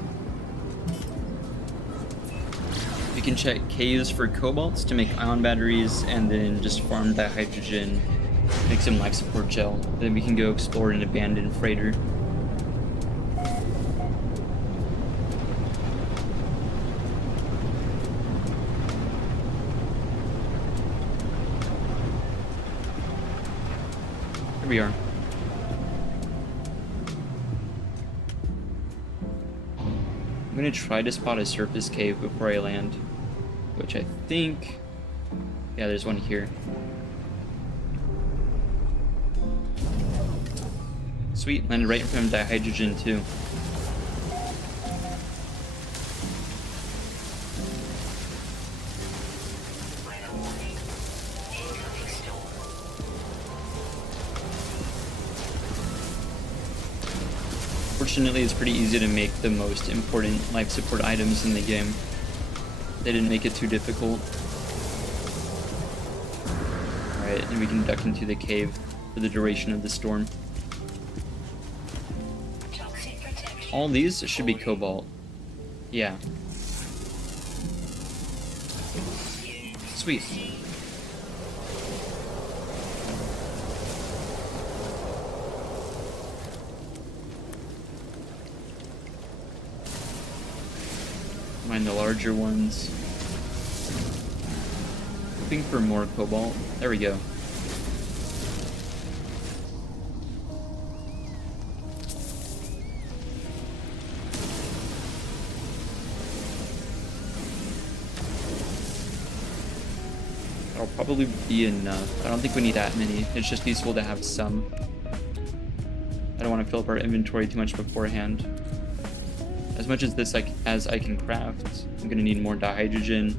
We can check caves for cobalts to make ion batteries, and then just farm that hydrogen, make some life support gel. Then we can go explore an abandoned freighter. Here we are. I'm gonna try to spot a surface cave before I land, which I think, yeah, there's one here. Sweet, landed right in front of dihydrogen too. Fortunately, it's pretty easy to make the most important life support items in the game. They didn't make it too difficult. Alright, and we can duck into the cave for the duration of the storm. All these should be cobalt. Yeah. Sweet. Find the larger ones. Hoping for more cobalt. There we go. That'll probably be enough. I don't think we need that many. It's just useful to have some. I don't want to fill up our inventory too much beforehand. As much as this as I can craft, I'm gonna need more dihydrogen.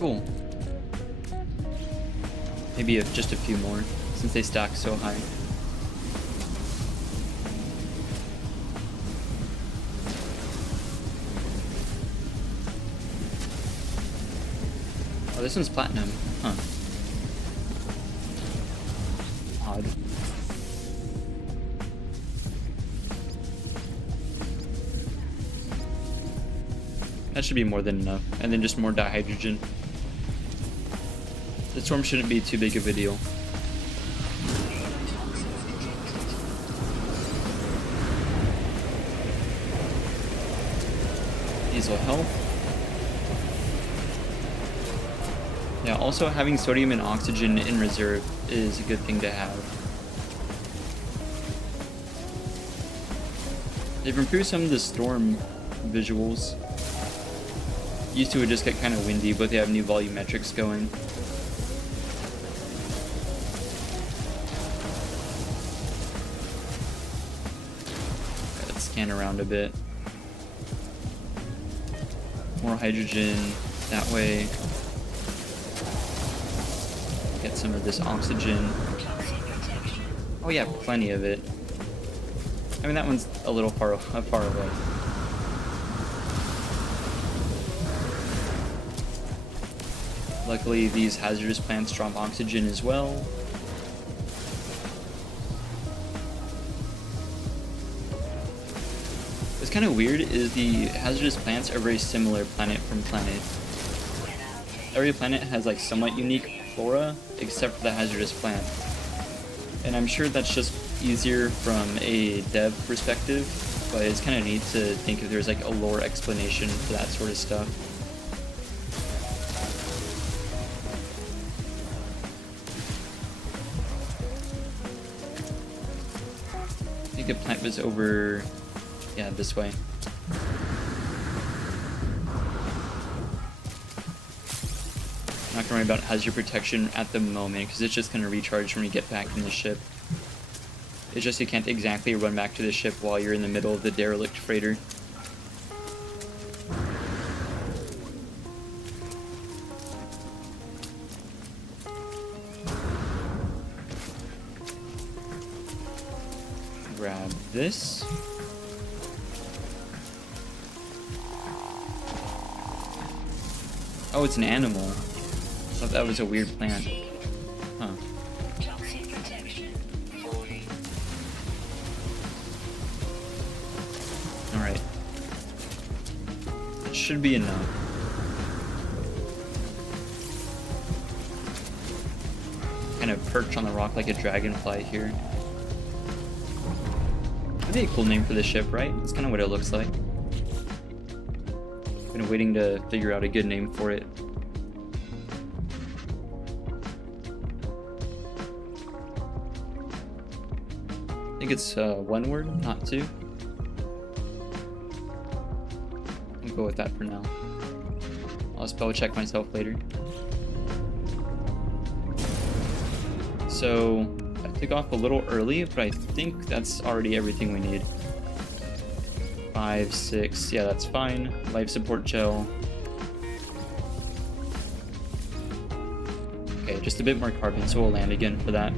Cool. Maybe just a few more, since they stack so high. Oh, this one's platinum. Huh. Odd. That should be more than enough. And then just more dihydrogen. The storm shouldn't be too big of a deal. These will help. Yeah, also having sodium and oxygen in reserve is a good thing to have. They've improved some of the storm visuals. Used to it just get kind of windy, but they have new volumetrics going. Let's scan around a bit. More hydrogen that way. Get some of this oxygen. Oh yeah, plenty of it. I mean, that one's a little far away. Luckily, these hazardous plants drop oxygen as well. What's kind of weird is the hazardous plants are very similar planet from planet. Every planet has like somewhat unique flora, except for the hazardous plant. And I'm sure that's just easier from a dev perspective, but it's kind of neat to think if there's like a lore explanation for that sort of stuff. I think the plant was over, yeah, this way. I'm not gonna worry about hazard protection at the moment because it's just gonna recharge when we get back in the ship. It's just you can't exactly run back to the ship while you're in the middle of the derelict freighter. Grab this. Oh, it's an animal. I thought that was a weird plant. Huh. Alright. That should be enough. Kind of perch on the rock like a dragonfly here. That'd be a cool name for the ship, right? That's kind of what it looks like. Been waiting to figure out a good name for it. I think it's one word, not two. I'll go with that for now. I'll spell check myself later. So I took off a little early, but I think that's already everything we need. 5, 6, yeah, that's fine. Life support gel. Okay, just a bit more carbon, so we'll land again for that.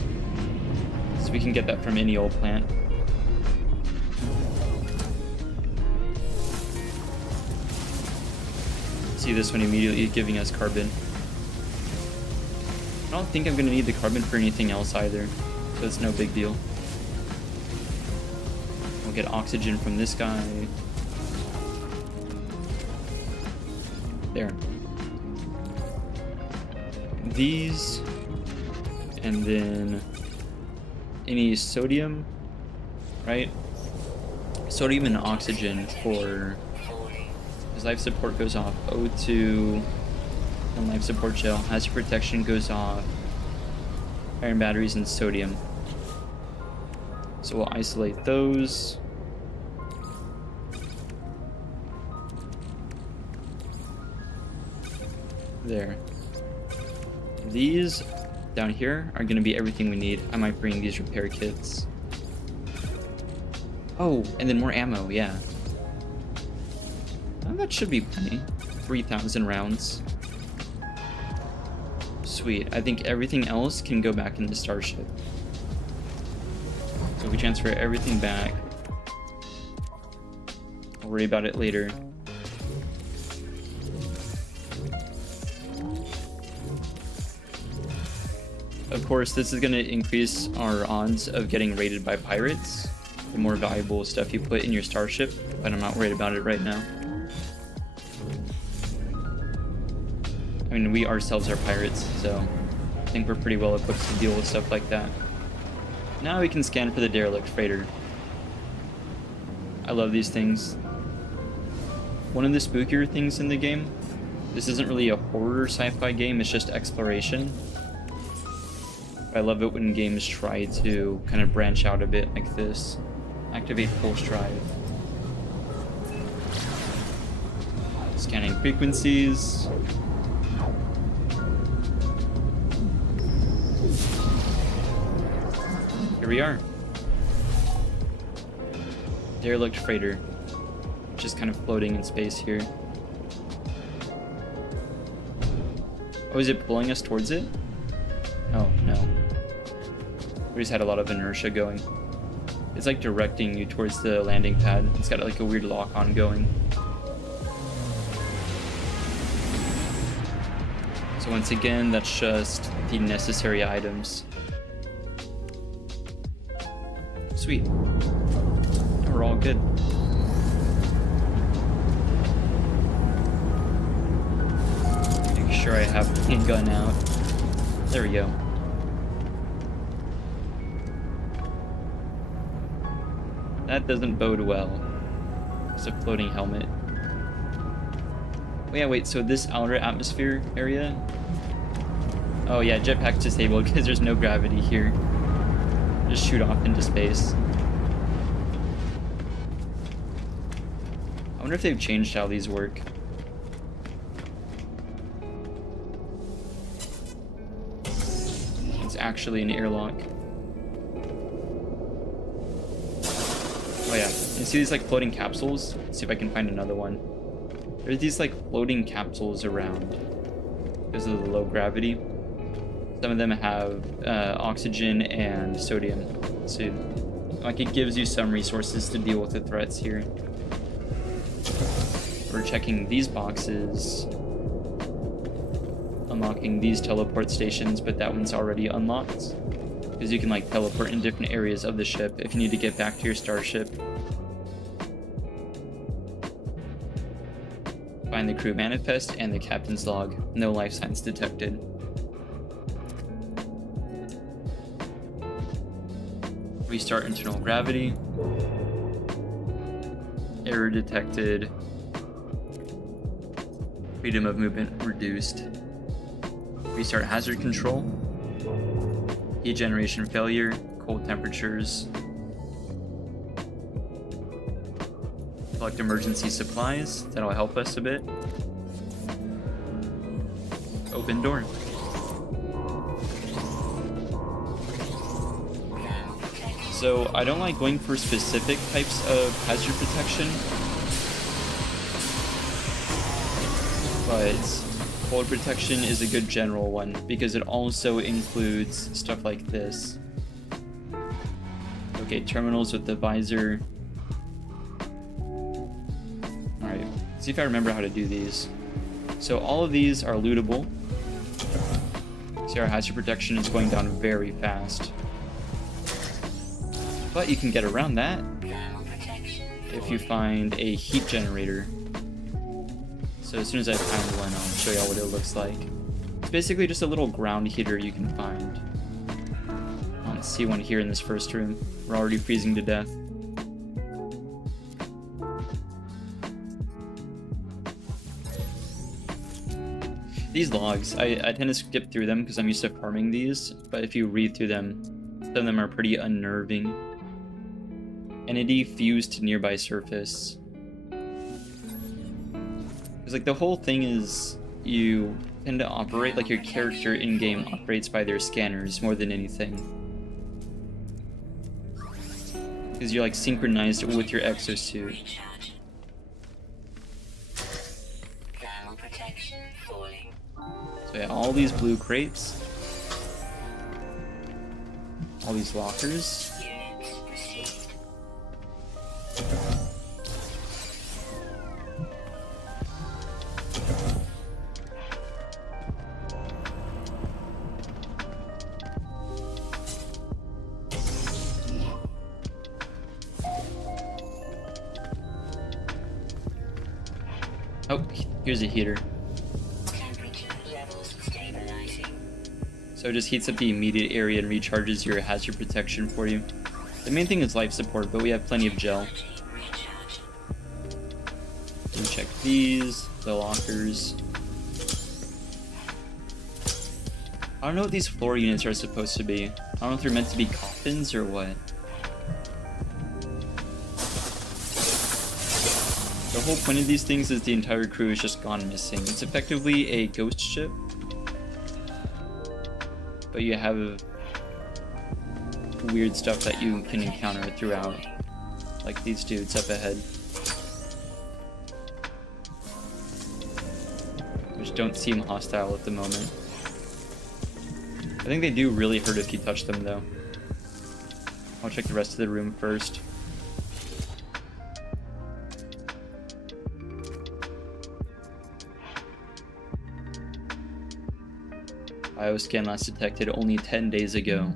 So we can get that from any old plant. See this one immediately giving us carbon. I don't think I'm gonna need the carbon for anything else either, so it's no big deal. We'll get oxygen from this guy. There. These, and then any sodium, right? Sodium and oxygen for, his life support goes off. O2 and life support gel. Hazard protection goes off. Iron batteries and sodium. So we'll isolate those. There. These down here are going to be everything we need. I might bring these repair kits. Oh, and then more ammo, yeah. Oh, that should be plenty. 3,000 rounds. Sweet. I think everything else can go back in the starship. So we transfer everything back. I'll worry about it later. Of course, this is going to increase our odds of getting raided by pirates. The more valuable stuff you put in your starship, but I'm not worried about it right now. I mean, we ourselves are pirates, so I think we're pretty well equipped to deal with stuff like that. Now we can scan for the derelict freighter. I love these things. One of the spookier things in the game, this isn't really a horror sci-fi game, it's just exploration. I love it when games try to kind of branch out a bit like this. Activate pulse drive. Scanning frequencies. Here we are. Derelict freighter. Just kind of floating in space here. Oh, is it pulling us towards it? Oh, no. We just had a lot of inertia going. It's like directing you towards the landing pad. It's got like a weird lock-on going. So once again, that's just the necessary items. Sweet. We're all good. Make sure I have the gun out. There we go. That doesn't bode well. It's a floating helmet. Oh yeah, wait, so this outer atmosphere area? Oh yeah, jetpack's disabled because there's no gravity here. Just shoot off into space. I wonder if they've changed how these work. It's actually an airlock. Oh yeah, you see these like floating capsules? Let's see if I can find another one. There's these like floating capsules around because of the low gravity. Some of them have oxygen and sodium. So like it gives you some resources to deal with the threats here. We're checking these boxes, unlocking these teleport stations, but that one's already unlocked. Because you can like teleport in different areas of the ship if you need to get back to your starship. Find the crew manifest and the captain's log. No life signs detected. Restart internal gravity. Error detected. Freedom of movement reduced. Restart hazard control. Heat generation failure. Cold temperatures. Collect emergency supplies. That'll help us a bit. Open door. So I don't like going for specific types of hazard protection, but cold protection is a good general one because it also includes stuff like this. Okay, terminals with the visor. Alright, see if I remember how to do these. So all of these are lootable. See, our hazard protection is going down very fast. But you can get around that if you find a heat generator. So as soon as I find one, I'll show y'all what it looks like. It's basically just a little ground heater you can find. I don't see one here in this first room. We're already freezing to death. These logs, I tend to skip through them because I'm used to farming these, but if you read through them, some of them are pretty unnerving. Entity fused to nearby surface. Because like the whole thing is you tend to operate like your character in-game operates by their scanners more than anything. Because you're like synchronized with your exosuit. So yeah, all these blue crates. All these lockers. Oh, here's a heater. So it just heats up the immediate area and recharges your hazard protection for you. The main thing is life support, but we have plenty of gel. And check these, the lockers. I don't know what these floor units are supposed to be. I don't know if they're meant to be coffins or what. The whole point of these things is the entire crew is just gone missing. It's effectively a ghost ship. But you have weird stuff that you can encounter throughout. Like these dudes up ahead. Which don't seem hostile at the moment. I think they do really hurt if you touch them though. I'll check the rest of the room first. Bioscan last detected only 10 days ago.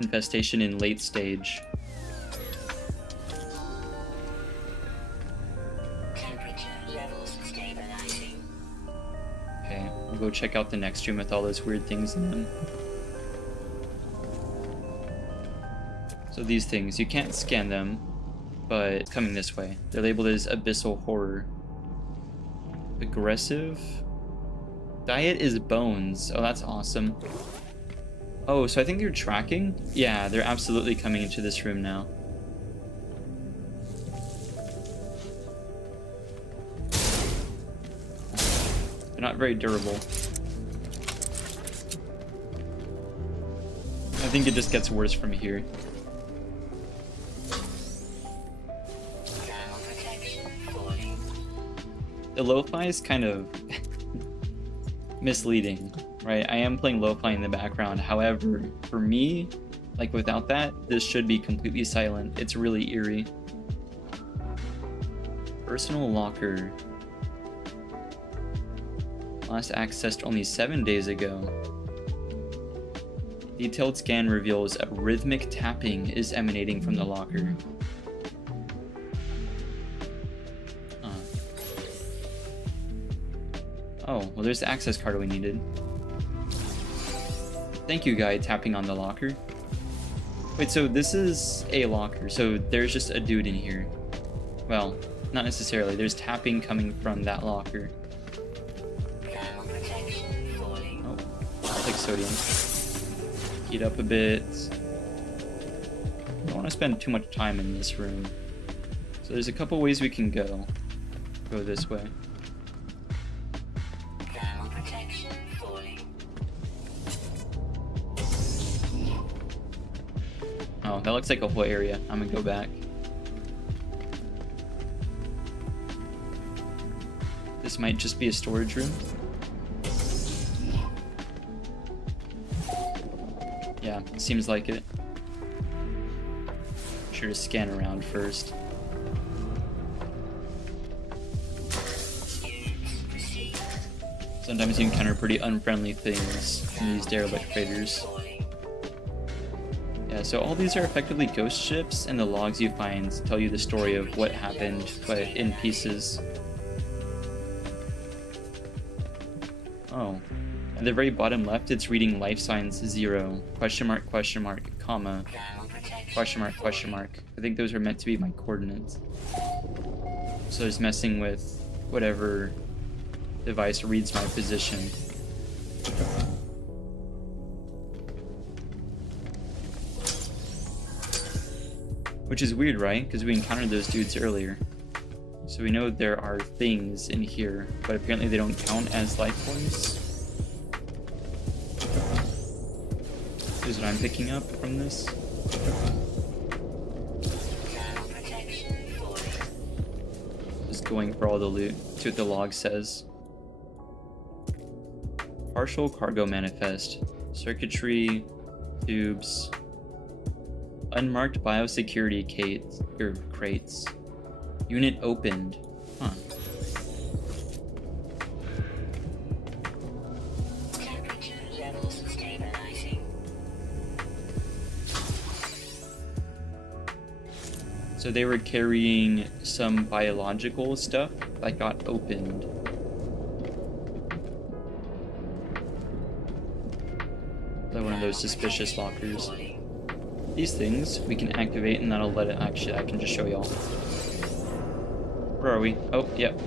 Infestation in late stage. Temperature levels stabilizing. Okay, we'll go check out the next room with all those weird things in them. So these things, you can't scan them, but it's coming this way. They're labeled as abyssal horror. Aggressive. Diet is bones. Oh, that's awesome. Oh, so I think they're tracking? Yeah, they're absolutely coming into this room now. They're not very durable. I think it just gets worse from here. The lo-fi is kind of misleading, right? I am playing lo-fi in the background. However, for me, like without that, this should be completely silent. It's really eerie. Personal locker. Last accessed only 7 days ago. Detailed scan reveals a rhythmic tapping is emanating from the locker. Oh, well there's the access card we needed. Thank you, guy tapping on the locker. Wait, so this is a locker, so there's just a dude in here. Well, not necessarily, there's tapping coming from that locker. Oh, I'll take sodium. Heat up a bit. I don't want to spend too much time in this room. So there's a couple ways we can go. Go this way. Oh, that looks like a whole area. I'm gonna go back. This might just be a storage room. Yeah, seems like it. Sure to scan around first. Sometimes you encounter pretty unfriendly things in these derelict freighters. Yeah, so all these are effectively ghost ships, and the logs you find tell you the story of what happened, but in pieces. Oh. At the very bottom left, it's reading life signs 0, question mark, comma, question mark. I think those are meant to be my coordinates. So it's messing with whatever device reads my position. Which is weird, right? Because we encountered those dudes earlier. So we know there are things in here, but apparently they don't count as life forms. Is what I'm picking up from this. Just going for all the loot. See what the log says. Partial cargo manifest. Circuitry, tubes, unmarked biosecurity crates. Unit opened. Huh. Temperature levels stabilizing. So they were carrying some biological stuff that got opened. Like one of those suspicious lockers. These things we can activate, and that'll let it. Actually, I can just show y'all. Where are we? Oh, yep.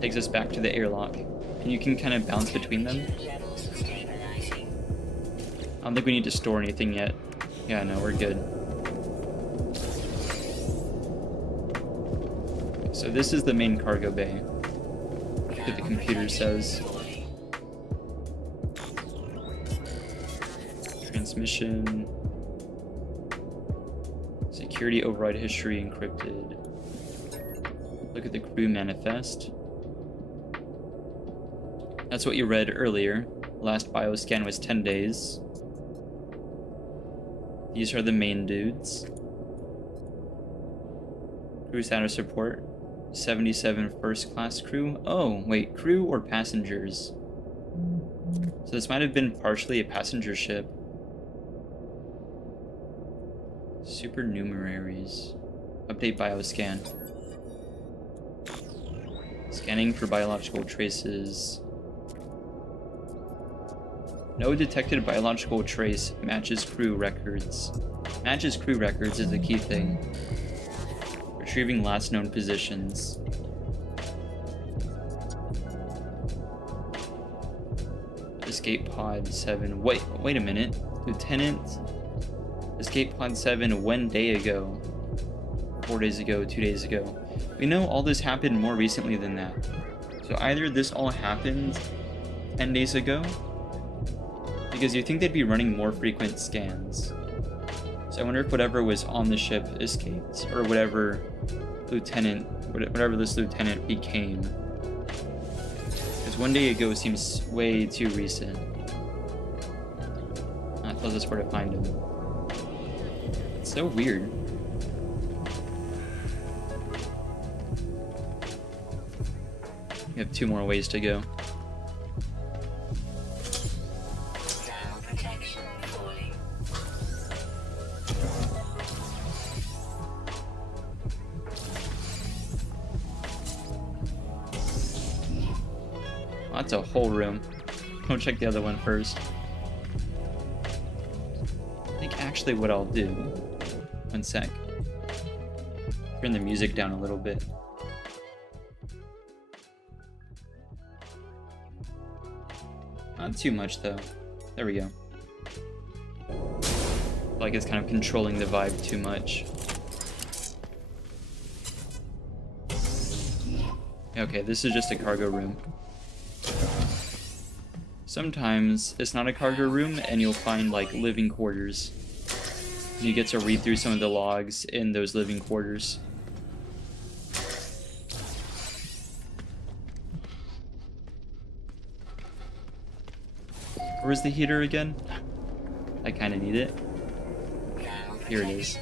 Takes us back to the airlock. And you can kind of bounce between them. I don't think we need to store anything yet. Yeah, no, we're good. So this is the main cargo bay. What the computer says. Transmission. Security override history encrypted. Look at the crew manifest. That's what you read earlier. Last bioscan was 10 days. These are the main dudes. Crew status report. 77 first class crew. Oh, wait, crew or passengers? So this might have been partially a passenger ship. Supernumeraries. Update bioscan. Scanning for biological traces. No detected biological trace. Matches crew records. Matches crew records is the key thing. For Retrieving last known positions. Escape pod 7. Wait a minute. Lieutenant. Escape pod 7 1 day ago. 4 days ago, 2 days ago. We know all this happened more recently than that. So either this all happened 10 days ago, because you think they'd be running more frequent scans. So I wonder if whatever was on the ship escaped, or whatever this lieutenant became. Because 1 day ago seems way too recent. That tells us where to find him. It's so weird. We have 2 more ways to go. Oh, that's a whole room. Go check the other one first. I think actually what I'll do... One sec. Turn the music down a little bit. Not too much though. There we go. Like it's kind of controlling the vibe too much. Okay, this is just a cargo room. Sometimes it's not a cargo room and you'll find like living quarters. You get to read through some of the logs in those living quarters. Where's the heater again? I kind of need it. Here it is.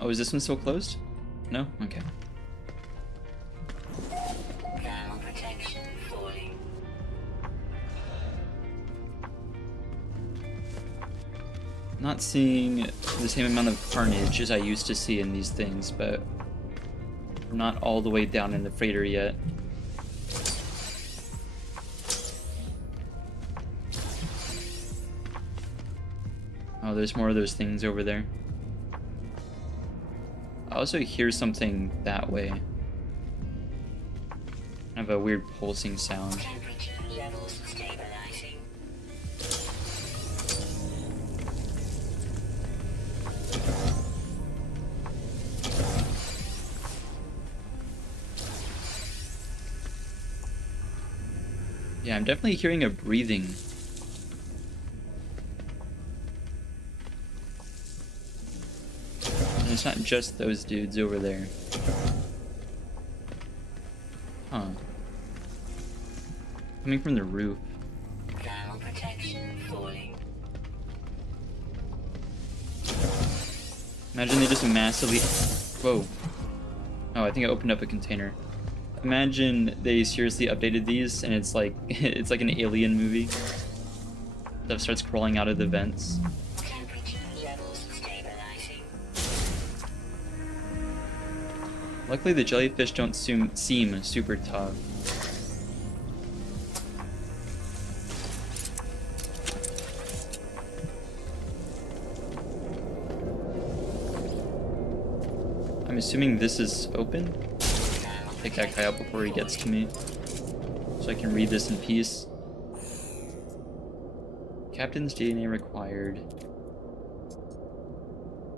Oh, is this one still closed? No? Okay. Not seeing the same amount of carnage as I used to see in these things, but we're not all the way down in the freighter yet. Oh, there's more of those things over there. I also hear something that way. Kind of a weird pulsing sound. Temperature levels stabilizing. Yeah, I'm definitely hearing a breathing. And it's not just those dudes over there. Huh. Coming from the roof. Thermal protection falling. Imagine they just massively... Whoa. Oh, I think I opened up a container. Imagine they seriously updated these and it's like it's like an alien movie. Stuff starts crawling out of the vents. Temperature levels stabilizing. Luckily the jellyfish don't seem super tough. I'm assuming this is open. Pick that guy up before he gets to me, so I can read this in peace. Captain's DNA required.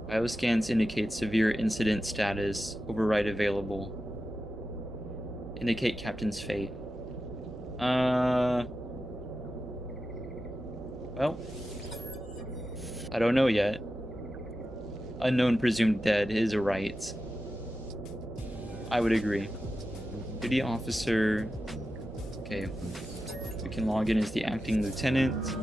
Bioscans indicate severe incident status. Override available. Indicate captain's fate. Well, I don't know yet. Unknown presumed dead is a right. I would agree. Duty officer. Okay. We can log in as the acting lieutenant.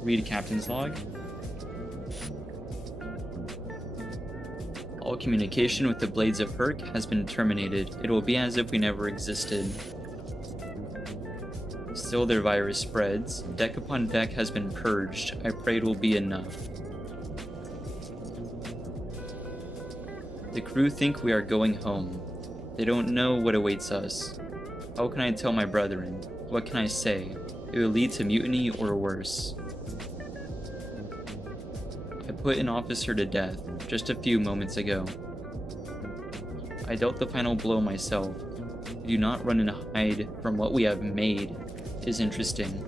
Read captain's log. All communication with the Blades of Herc has been terminated. It will be as if we never existed. Still their virus spreads. Deck upon deck has been purged. I pray it will be enough. The crew think we are going home. They don't know what awaits us. How can I tell my brethren? What can I say? It would lead to mutiny or worse. I put an officer to death just a few moments ago. I dealt the final blow myself. Do not run and hide from what we have made is interesting.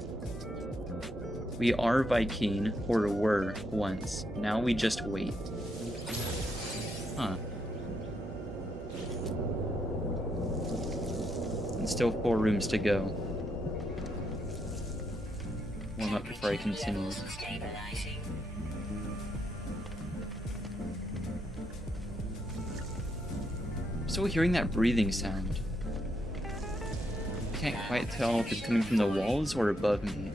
We are Viking, or were once. Now we just wait. Huh. And still 4 rooms to go. Warm up before I continue. Stabilizing. Still hearing that breathing sound. I can't quite tell if it's coming from the walls or above me.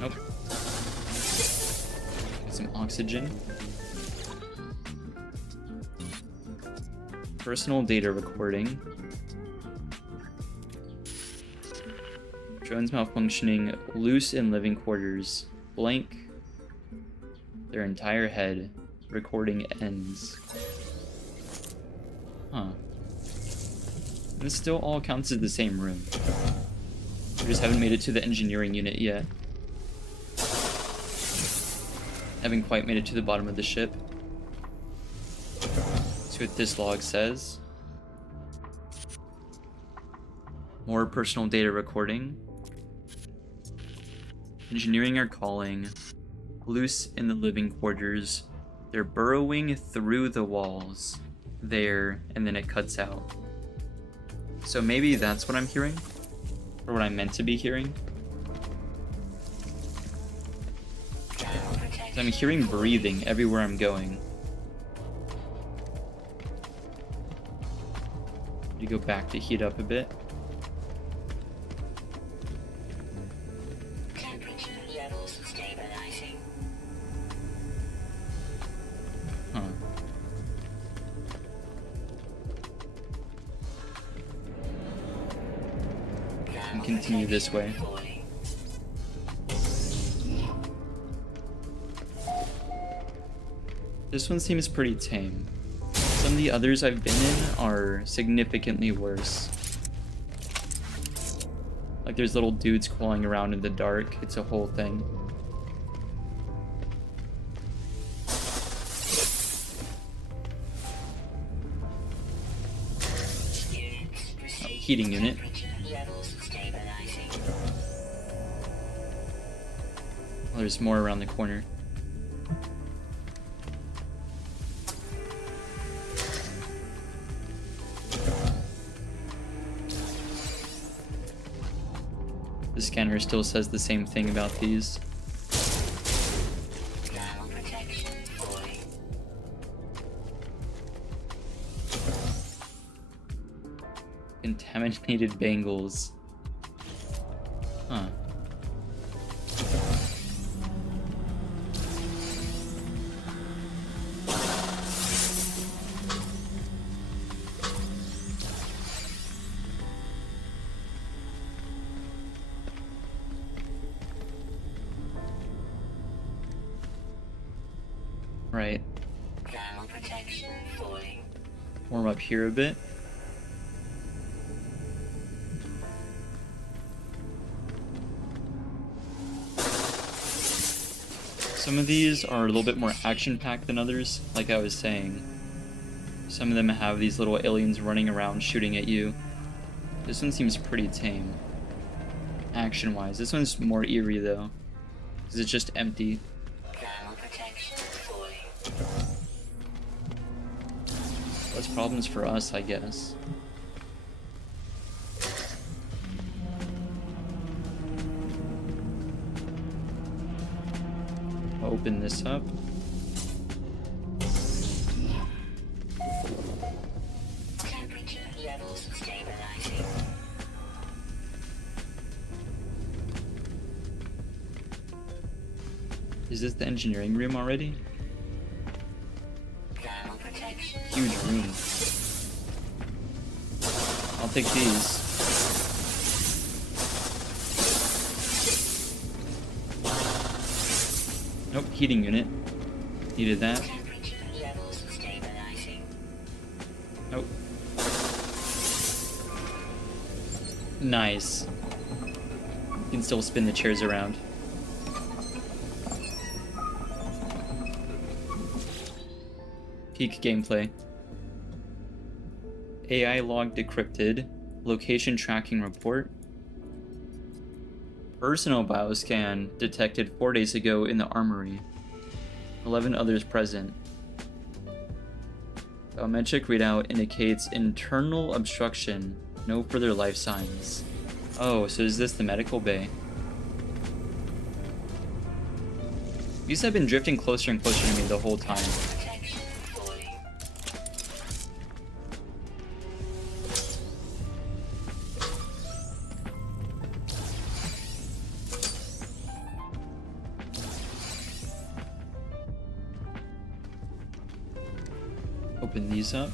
Nope. Get some oxygen. Personal data recording. Drones malfunctioning. Loose in living quarters. Blank. Their entire head. Recording ends. Huh. This still all counts as the same room. We just haven't made it to the engineering unit yet. Haven't quite made it to the bottom of the ship. See what this log says. More personal data recording. Engineering are calling. Loose in the living quarters. They're burrowing through the walls. There, and then it cuts out. So maybe that's what I'm hearing? Or what I'm meant to be hearing? So I'm hearing breathing everywhere I'm going. You go back to heat up a bit. Temperature levels stabilizing. Huh. And continue this way. Falling. This one seems pretty tame. Some of the others I've been in are significantly worse. Like there's little dudes crawling around in the dark. It's a whole thing. Units proceed. Heating unit. Temperature levels stabilizing. Oh, there's more around the corner. The scanner still says the same thing about these. Thermal protection falling. Contaminated bangles. Huh. Right. Thermal protection falling. Warm up here a bit. Some of these are a little bit more action-packed than others, like I was saying. Some of them have these little aliens running around shooting at you. This one seems pretty tame. Action-wise. This one's more eerie though, because it's just empty. Thermal protection falling. Less problems for us, I guess. Open this up. Temperature levels stabilizing. Is this the engineering room already? Thermal protection. Huge room. I'll take these. Nope, heating unit. Needed that. Temperature levels stabilizing. Nope. Nice. You can still spin the chairs around. Peak gameplay. AI log decrypted. Location tracking report. Personal bioscan detected 4 days ago in the armory. 11 others present. Biometric readout indicates internal obstruction. No further life signs. Oh, so is this the medical bay? These have been drifting closer and closer to me the whole time. Protection falling. Open these up.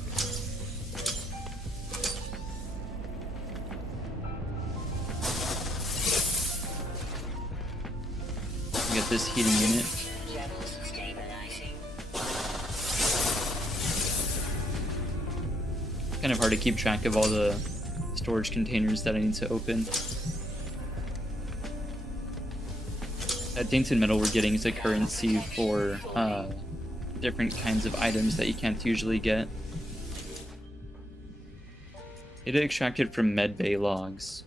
Get this heating unit. Levels stabilizing. Kind of hard to keep track of all the storage containers that I need to open. That dainted metal we're getting is a currency for different kinds of items that you can't usually get. Data extracted from medbay logs.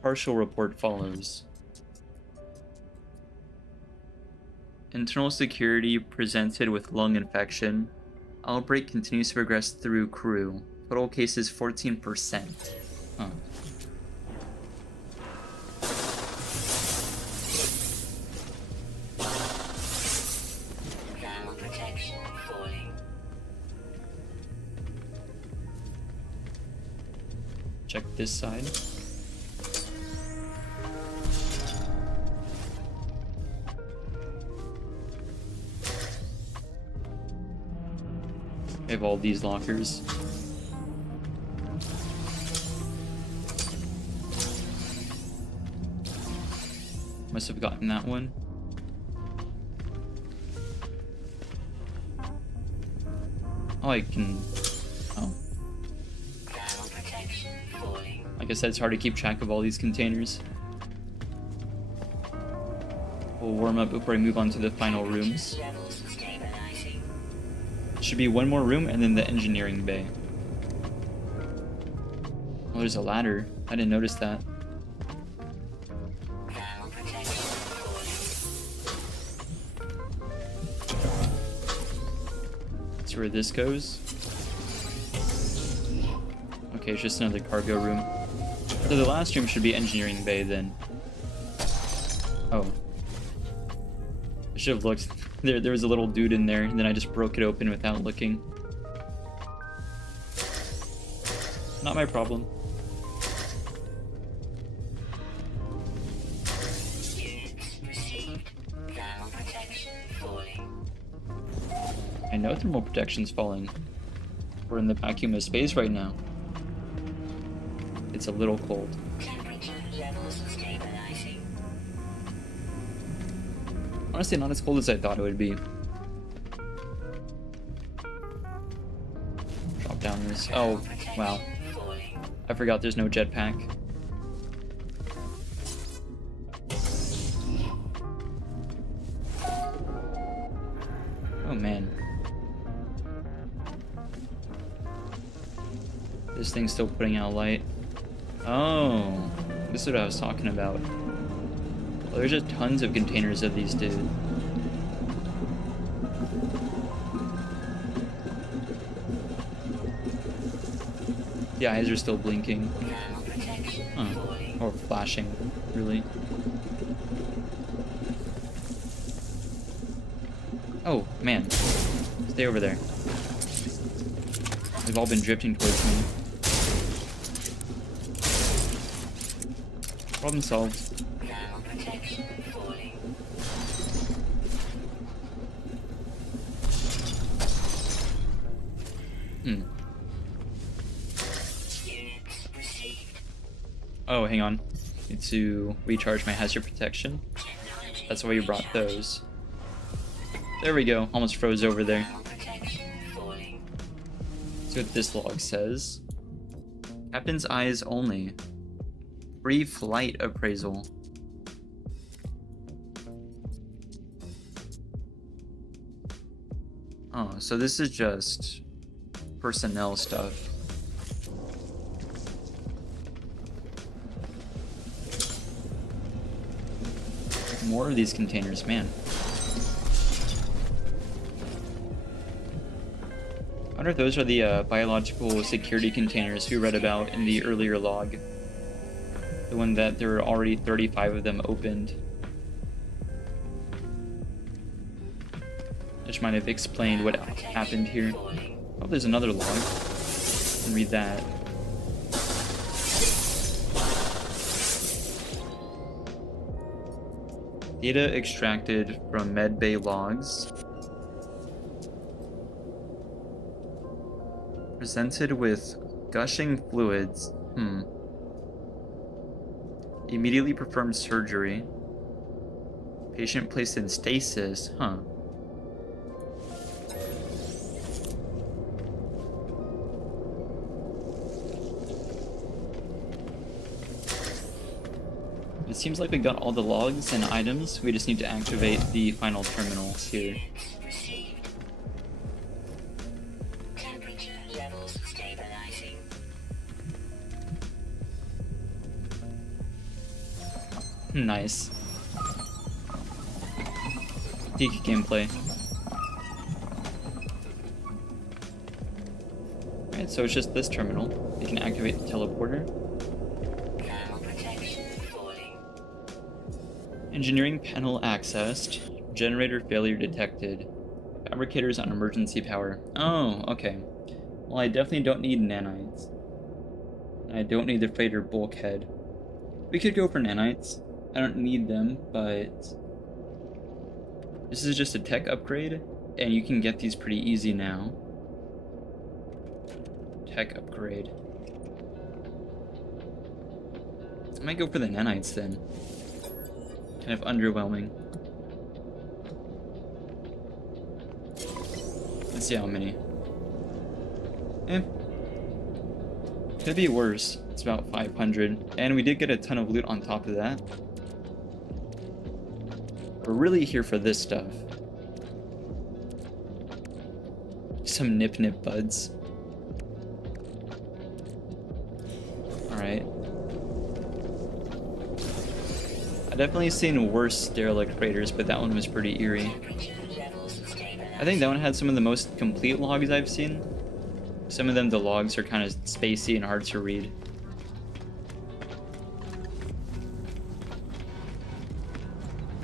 Partial report follows. Internal security presented with lung infection. Outbreak continues to progress through crew. Total cases 14%. Huh. Thermal protection falling. Check this side. I have all these lockers. Must have gotten that one. Oh, I can... Oh. Thermal protection falling. Like I said, it's hard to keep track of all these containers. We'll warm up before I move on to the final rooms. Levels stabilizing. Should be one more room and then the engineering bay. Oh, there's a ladder. I didn't notice that. Thermal protection falling. That's where this goes. Okay, it's just another cargo room. So the last room should be engineering bay then. Oh. I should have looked. There was a little dude in there, and then I just broke it open without looking. Not my problem. Units received. Thermal protection falling. I know thermal protection's falling. We're in the vacuum of space right now. It's a little cold. Temperature levels stabilizing. Honestly, not as cold as I thought it would be. Drop down this. Oh, wow. Falling. I forgot there's no jetpack. Oh man. This thing's still putting out light. Oh, this is what I was talking about. Well, there's just tons of containers of these, dude. The eyes are still blinking. Thermal protection Huh. falling. Or flashing, really. Oh, man. Stay over there. They've all been drifting towards me. Problem solved. Thermal protection falling. Units received. Oh, hang on. Need to recharge my hazard protection. Technology That's why you brought recharge. those. There we go. Almost froze over there. Thermal protection falling. See what this log says. Captain's eyes only. Pre-flight appraisal. Oh, so this is just personnel stuff. More of these containers, man. I wonder if those are the biological security containers we read about in the earlier log. The one that there were already 35 of them opened. Which might have explained what happened here. Oh, there's another log. I can read that. Data extracted from medbay logs. Presented with gushing fluids. Immediately performed surgery. Patient placed in stasis. It seems like we got all the logs and items. We just need to activate the final terminal here. Received. Temperature levels stabilizing. Nice. Peak gameplay. Alright, so it's just this terminal. We can activate the teleporter. Thermal protection falling. Engineering panel accessed. Generator failure detected. Fabricators on emergency power. Oh, okay. Well, I definitely don't need nanites. I don't need the freighter bulkhead. We could go for nanites. I don't need them, but this is just a tech upgrade, and you can get these pretty easy now. Tech upgrade. I might go for the nanites then. Kind of underwhelming. Let's see how many. Could be worse. It's about 500. And we did get a ton of loot on top of that. We're really here for this stuff. Some nip buds. Alright. I've definitely seen worse derelict freighters, but that one was pretty eerie. Temperature levels stabilizing. I think that one had some of the most complete logs I've seen. Some of them, the logs are kind of spacey and hard to read.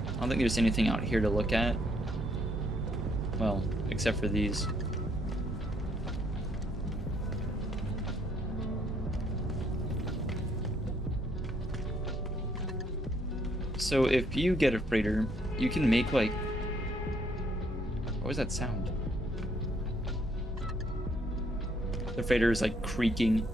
I don't think there's anything out here to look at. Well, except for these. So if you get a freighter, you can make like... What was that sound? The freighter is like creaking.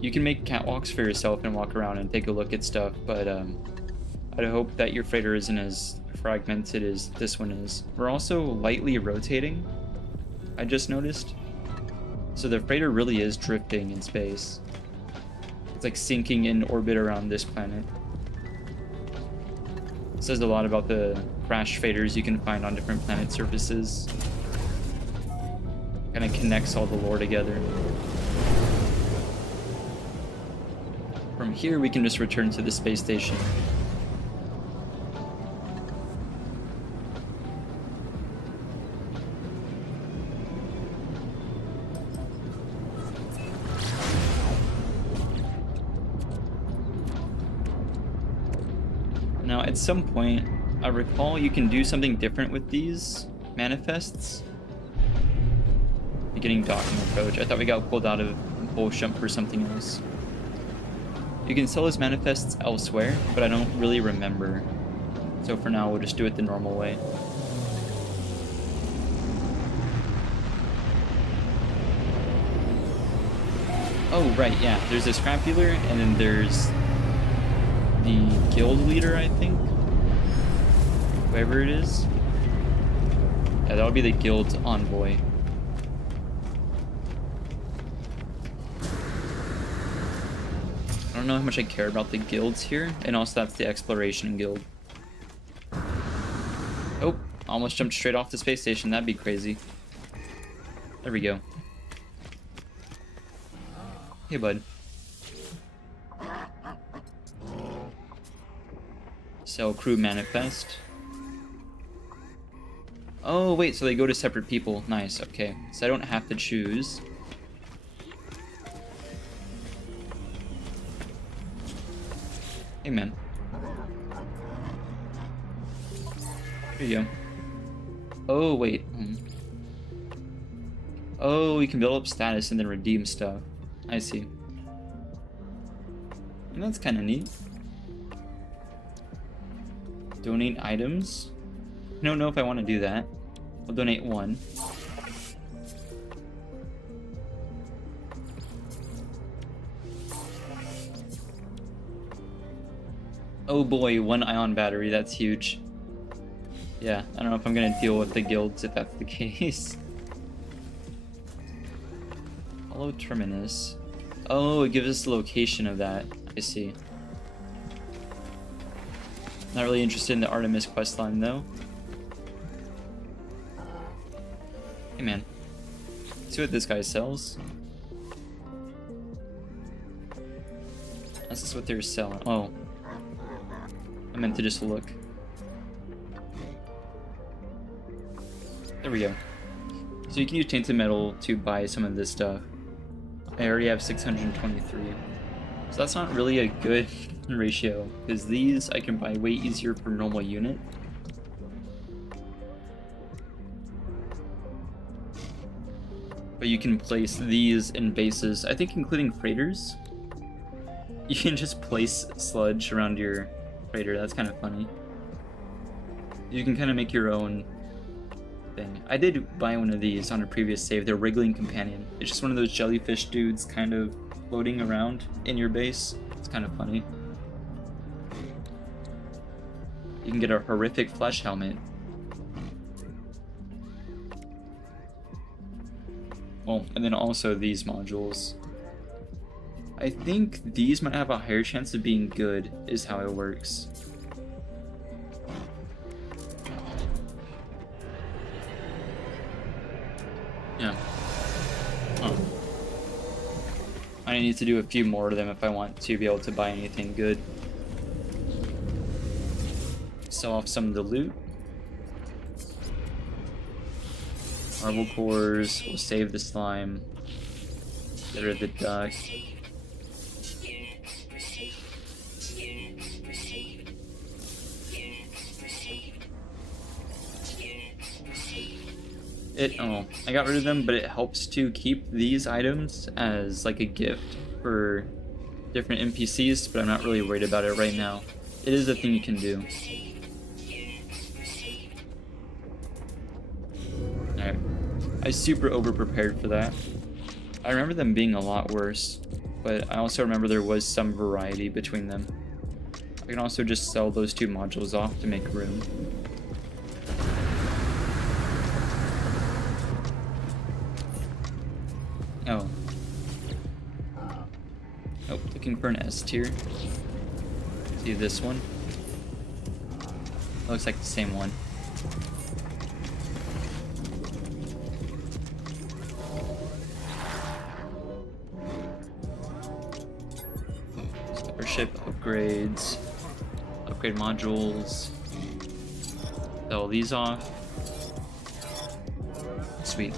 You can make catwalks for yourself and walk around and take a look at stuff, but I'd hope that your freighter isn't as fragmented as this one is. We're also lightly rotating, I just noticed. So the freighter really is drifting in space. It's like sinking in orbit around this planet. It says a lot about the crash freighters you can find on different planet surfaces. Kind of connects all the lore together. From here we can just return to the space station. Now at some point, I recall you can do something different with these manifests. Beginning docking approach. I thought we got pulled out of Bolshump for something else. You can sell those manifests elsewhere, but I don't really remember. So for now, we'll just do it the normal way. Oh, right, yeah. There's a scrap dealer, and then there's the guild leader, I think. Whoever it is. Yeah, that'll be the guild's envoy. I don't know how much I care about the guilds here, and also that's the exploration guild. Oh, almost jumped straight off the space station. That'd be crazy. There we go. Hey, bud. Sell crew manifest. Oh, wait, so they go to separate people. Nice, okay. So I don't have to choose. Hey, man. Here you go. Oh, wait. Oh, you can build up status and then redeem stuff. I see. And that's kind of neat. Donate items. I don't know if I want to do that. I'll donate one. Oh boy, 1 ion battery. That's huge. Yeah, I don't know if I'm gonna deal with the guilds if that's the case. Hello, Terminus. Oh, it gives us the location of that. I see. Not really interested in the Artemis questline though. Hey man. Let's see what this guy sells. This is what they're selling. Oh. I meant to just look. There we go. So you can use tainted metal to buy some of this stuff. I already have 623. So that's not really a good ratio, because these I can buy way easier per normal unit. But you can place these in bases, I think including freighters. You can just place sludge around your freighter, that's kind of funny. You can kind of make your own thing. I did buy one of these on a previous save, they're Wriggling Companion. It's just one of those jellyfish dudes kind of floating around in your base. It's kind of funny. You can get a horrific flesh helmet. Well, and then also these modules. I think these might have a higher chance of being good, is how it works. Yeah. Huh. I need to do a few more of them if I want to be able to buy anything good. Sell off some of the loot. Marble cores, we'll save the slime. Get rid of the duck. Oh, I got rid of them, but it helps to keep these items as like a gift for different NPCs, but I'm not really worried about it right now. It is a thing you can do. Alright. I super over-prepared for that. I remember them being a lot worse, but I also remember there was some variety between them. I can also just sell those 2 modules off to make room. Oh. Oh, looking for an S tier. See this one? Looks like the same one. Starship upgrades. Upgrade modules. Sell these off. Sweet.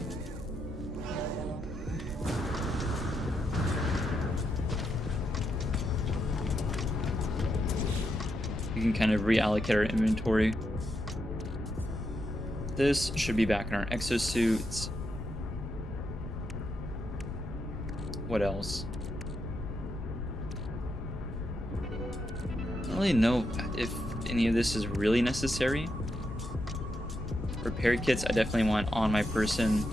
We can kind of reallocate our inventory. This should be back in our exosuits. What else? I don't really know if any of this is really necessary. Repair kits I definitely want on my person.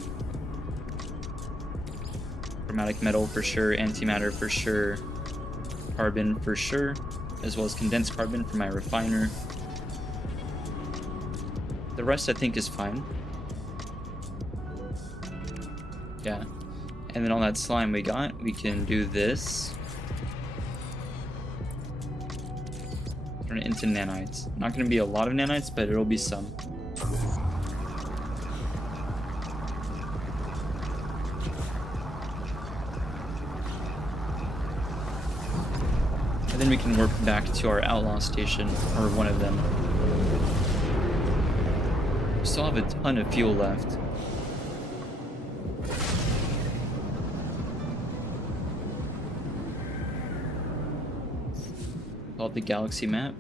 Chromatic metal for sure, antimatter for sure, carbon for sure, as well as condensed carbon for my refiner. The rest I think is fine. Yeah. And then all that slime we got, we can do this. turn it into nanites. Not going to be a lot of nanites, but it'll be some. And then we can warp back to our outlaw station, or one of them. We still have a ton of fuel left. Called the galaxy map.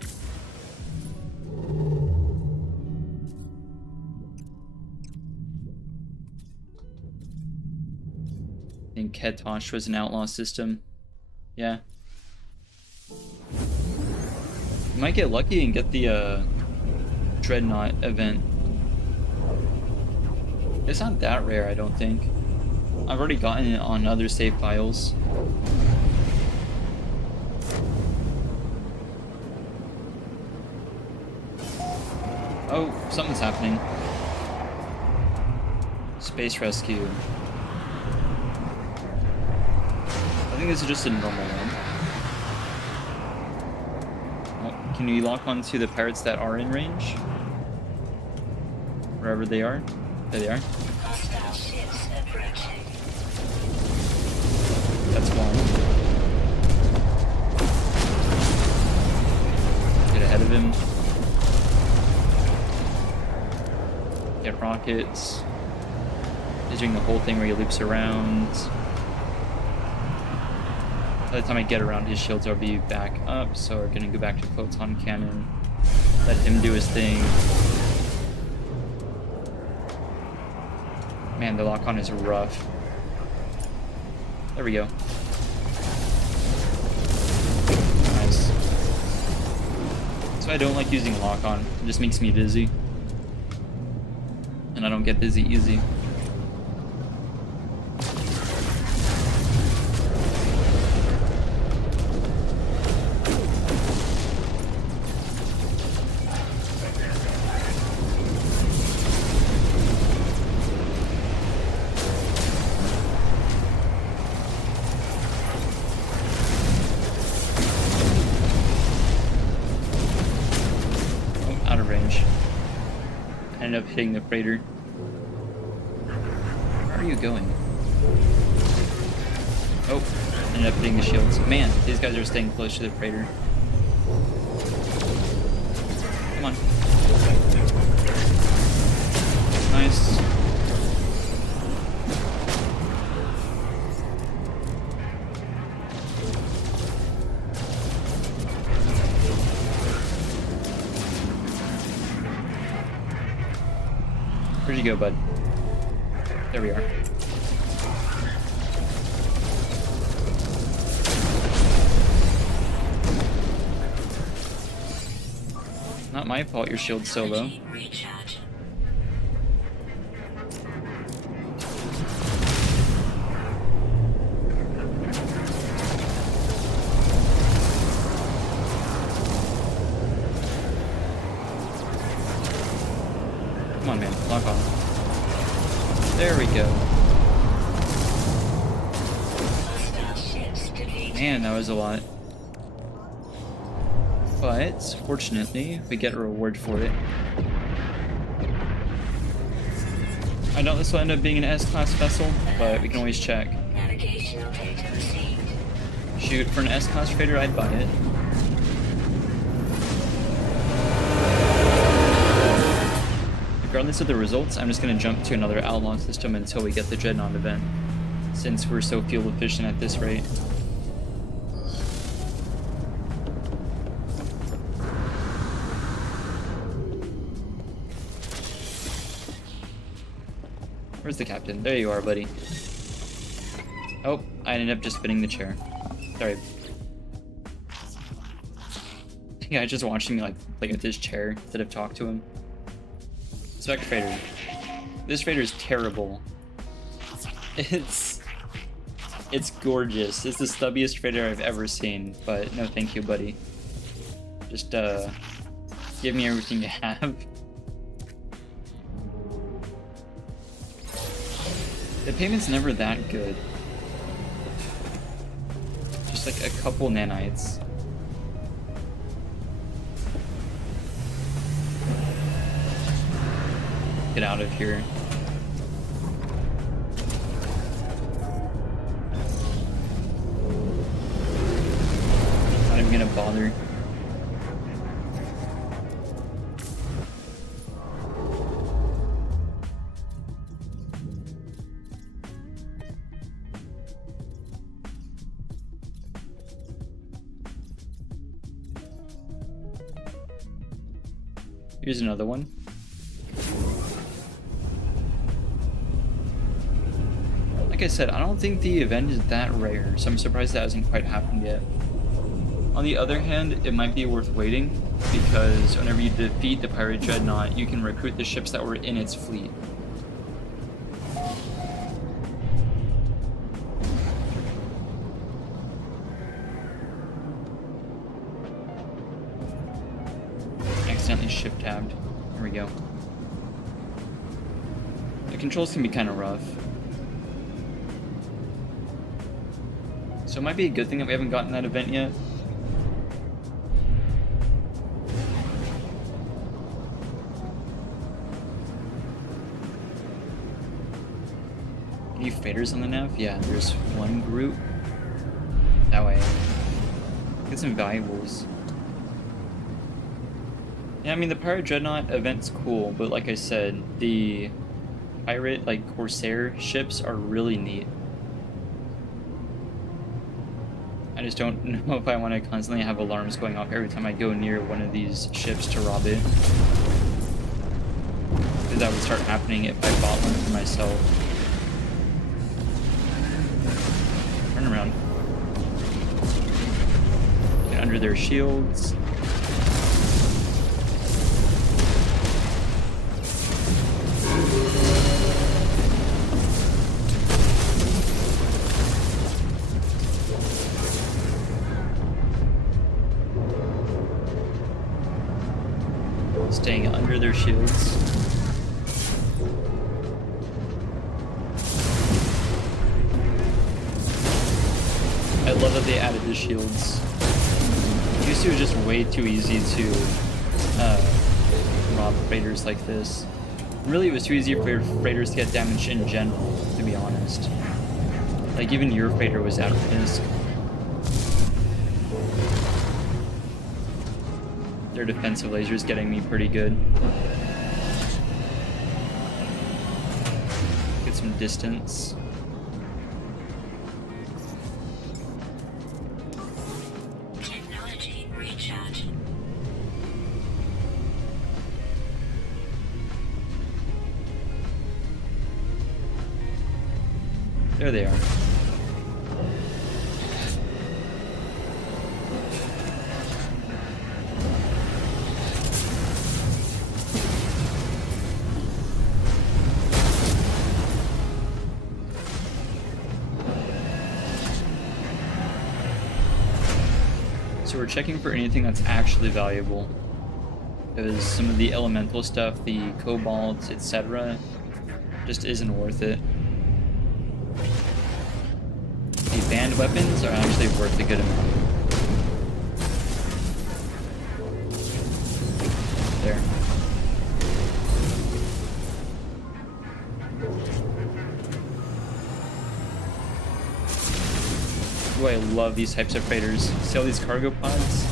I think Ketosh was an outlaw system. Yeah. You might get lucky and get the Dreadnought event. It's not that rare, I don't think. I've already gotten it on other save files. Oh, something's happening. Space rescue. I think this is just a normal one. Oh, can you lock onto the pirates that are in range? Wherever they are? There they are. Hostile ships approaching. That's one. Get ahead of him. Get rockets. He's doing the whole thing where he loops around. By the time I get around, his shields will be back up, so we're gonna go back to photon cannon. Let him do his thing. Man, the lock-on is rough. There we go. Nice. So I don't like using lock-on. It just makes me dizzy. And I don't get dizzy easy. Ended up hitting the freighter. Where are you going? Oh, ended up hitting the shields. Man, these guys are staying close to the freighter. Come on. Nice. Where'd you go, bud? There we are. Not my fault your shield's so low. Recharge. Come on, man. Lock on. There we go. Hostile ships defeated. Man, that was a lot. But, fortunately, we get a reward for it. I know this will end up being an S-class vessel, but we can always check. Navigational data received. Shoot, for an S-class freighter, I'd buy it. Regardless of the results, I'm just going to jump to another outlaw system until we get the Dreadnought event, since we're so fuel efficient at this rate. Where's the captain? There you are, buddy. Oh, I ended up just spinning the chair. Sorry. Yeah, just watching me like play with his chair instead of talk to him. Spec freighter. This freighter is terrible. It's gorgeous. It's the stubbiest freighter I've ever seen, but no thank you, buddy. Just give me everything you have. The payment's never that good. Just like a couple nanites. get out of here. Not even gonna bother. Here's another one. Like I said, I don't think the event is that rare, so I'm surprised that hasn't quite happened yet. On the other hand, it might be worth waiting, because whenever you defeat the pirate dreadnought, you can recruit the ships that were in its fleet. Accidentally shift tabbed. There we go. The controls can be kind of rough. So it might be a good thing that we haven't gotten that event yet. Any faders on the nav? Yeah, there's one group. That way. Get some valuables. Yeah, I mean, the Pirate Dreadnought event's cool, but like I said, the pirate, like, Corsair ships are really neat. I just don't know if I want to constantly have alarms going off every time I go near one of these ships to rob it. Because that would start happening if I bought one for myself. Turn around. Get under their shields. Staying under their shields. I love that they added the shields. It used to be just way too easy to rob freighters like this. Really, it was too easy for freighters to get damaged in general, to be honest. Like, even your freighter was out of risk. Their defensive lasers getting me pretty good. Get some distance. Technology recharge. There they are. So we're checking for anything that's actually valuable. Because some of the elemental stuff, the cobalt, etc., just isn't worth it. The banned weapons are actually worth a good amount. There. Ooh, I love these types of freighters. See all these cargo pods?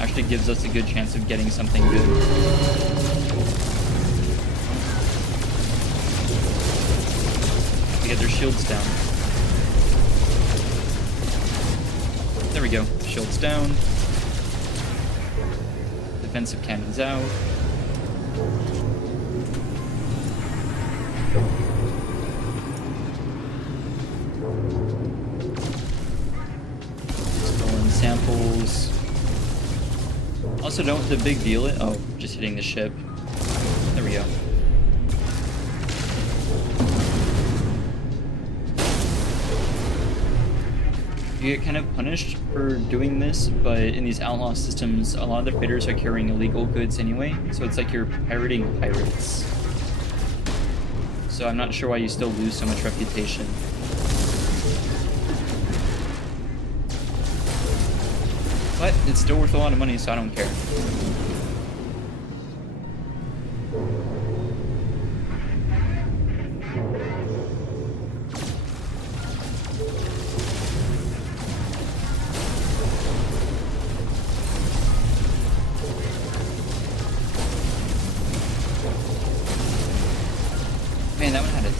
Actually gives us a good chance of getting something good. We get their shields down. There we go. Shields down. Defensive cannons out. Stolen samples. Also, don't the big deal it. Oh, just hitting the ship. There we go. You get kind of punished for doing this, but in these outlaw systems, a lot of the freighters are carrying illegal goods anyway, so it's like you're pirating pirates. So I'm not sure why you still lose so much reputation. But it's still worth a lot of money, so I don't care.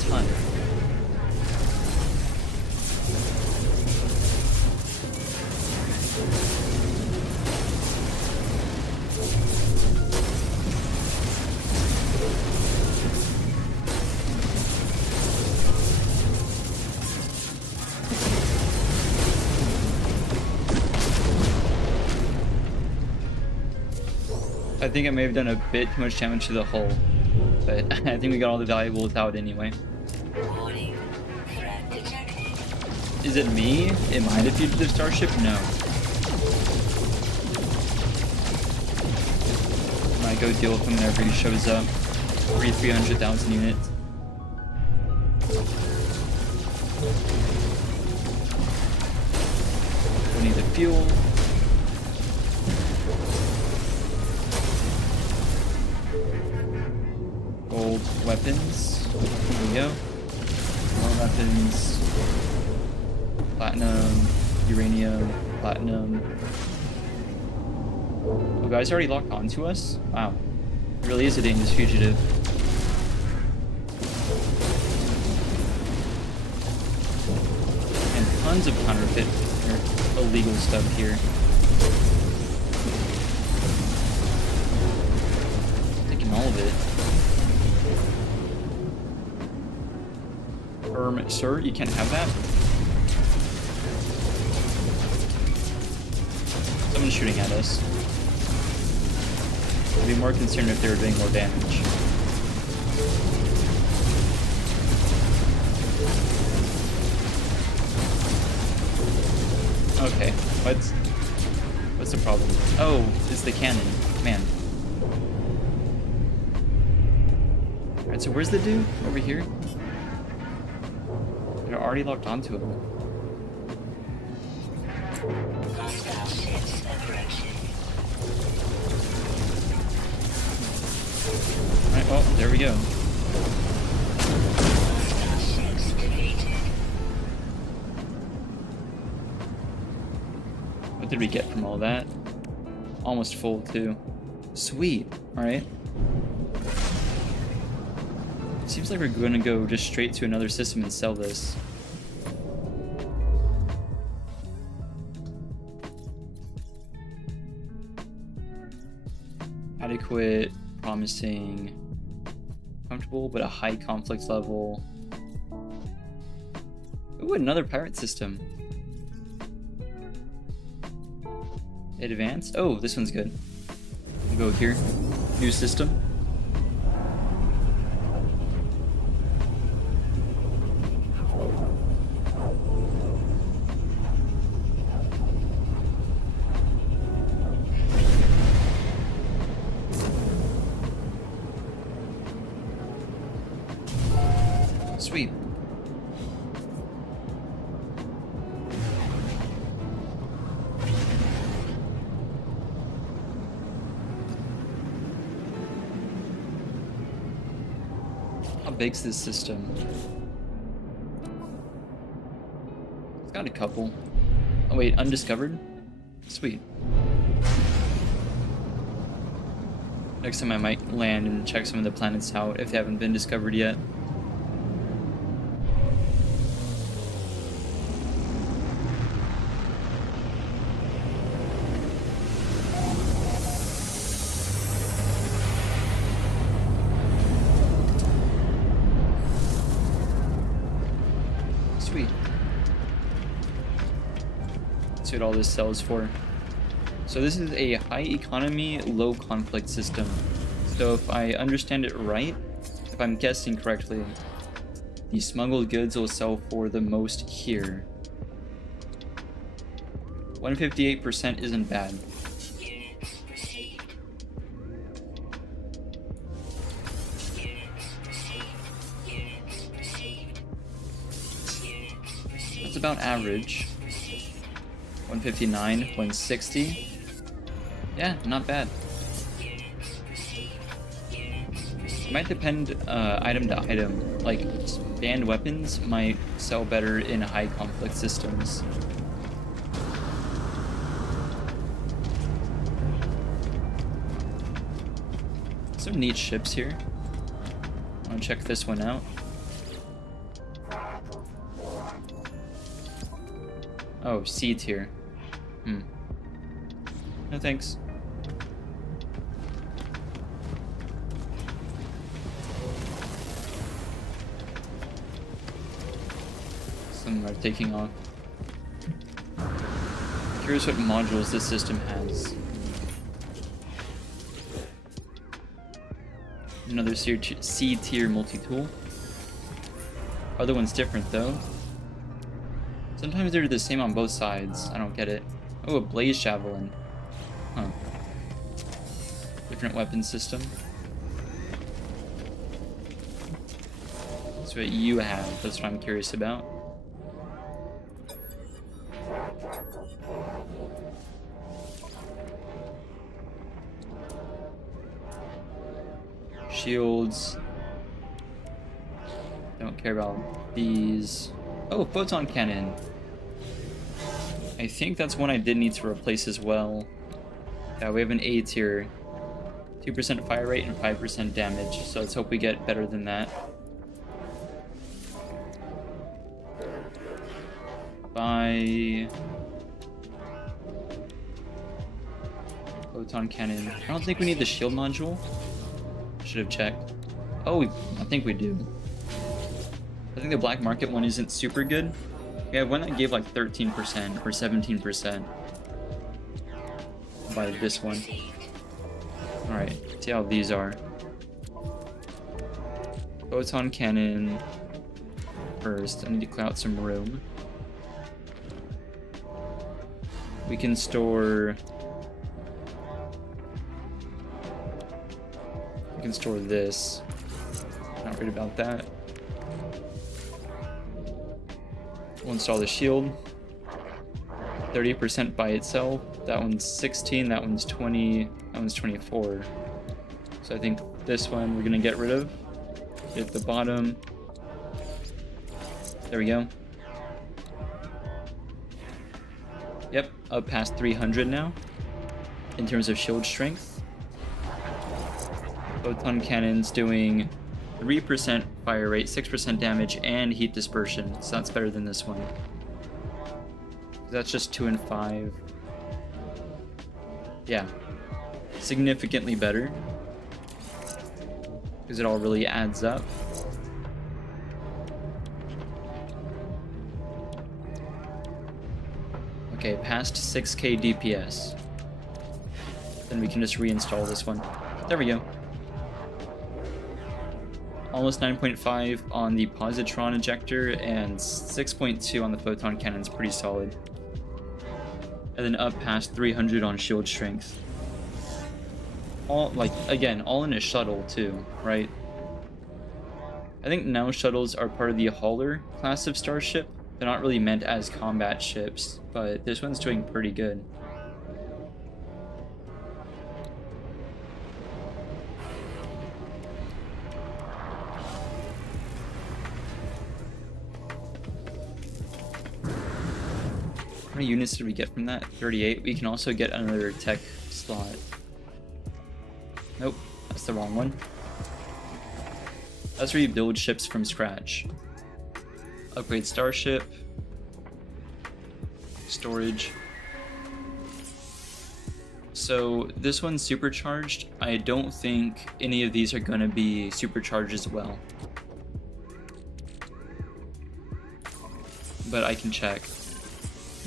ton. I think I may have done a bit too much damage to the hull, but I think we got all the valuables out anyway. Warning. Threat detected. Is it me? Am I the fugitive starship? No. Might go deal with him whenever he shows up. 300,000 units. We need the fuel. Gold weapons. Here we go. More weapons. Platinum. Uranium. Platinum. Oh, guys already locked onto us? Wow. It really is a dangerous fugitive. And tons of counterfeit or illegal stuff here. Taking all of it. Sir, you can't have that. Someone's shooting at us. I'd be more concerned if they were doing more damage. Okay, what's the problem? Oh, it's the cannon. Man. Alright, so where's the dude? Over here? They're already locked onto him. Hostile ships approaching. Alright, well, there we go. Hostile ships defeated. What did we get from all that? Almost full, too. Sweet. Alright. Seems like we're going to go just straight to another system and sell this. Adequate, promising, comfortable, but a high conflict level. Ooh, another pirate system. Advanced? Oh, this one's good. We'll go here. New system. Sweet. How big's this system? It's got a couple. Oh wait, undiscovered? Sweet. Next time I might land and check some of the planets out if they haven't been discovered yet. Sweet. Let's see what all this sells for. So this is a high economy, low conflict system. So if I understand it right, if I'm guessing correctly, the smuggled goods will sell for the most here. 158% isn't bad. Units received. Units received. Units received. Units received. That's about average. Received. 159, 160. Yeah, not bad. Units received. Units received. It might depend item to item. Like, banned weapons might sell better in high conflict systems. Some neat ships here. I want to check this one out. Oh, C tier. No thanks. Some are taking off. Curious what modules this system has. Another C tier multi-tool. Other one's different though. Sometimes they're the same on both sides. I don't get it. Oh, a blaze javelin. Huh. Different weapon system. That's what you have. That's what I'm curious about. Shields. Don't care about these. Oh, photon cannon. I think that's one I did need to replace as well. Yeah, we have an A tier. 2% fire rate and 5% damage, so let's hope we get better than that. By photon cannon. I don't think we need the shield module. Should have checked. Oh, I think we do. I think the black market one isn't super good. We have one that gave like 13% or 17%. By this one. Alright, see how these are. Photon cannon first. I need to clear out some room. We can store... We can store this. Not worried about that. We'll install the shield. 30% by itself. That one's 16, that one's 20, that one's 24. So I think this one we're gonna get rid of. Hit the bottom. There we go. Yep, up past 300 now in terms of shield strength. Photon cannon's doing 3% fire rate, 6% damage, and heat dispersion, so that's better than this one. That's just 2 and 5. Yeah, significantly better because it all really adds up. Okay, past 6k DPS. Then we can just reinstall this one. There we go. Almost 9.5 on the positron ejector and 6.2 on the photon cannon's pretty solid. And then up past 300 on shield strength. All, like, again, all in a shuttle too, right? I think now shuttles are part of the hauler class of starship. They're not really meant as combat ships, but this one's doing pretty good. How many units did we get from that? 38. We can also get another tech slot. Nope, that's the wrong one. That's where you build ships from scratch. Upgrade starship. Storage. So this one's supercharged. I don't think any of these are going to be supercharged as well. But I can check.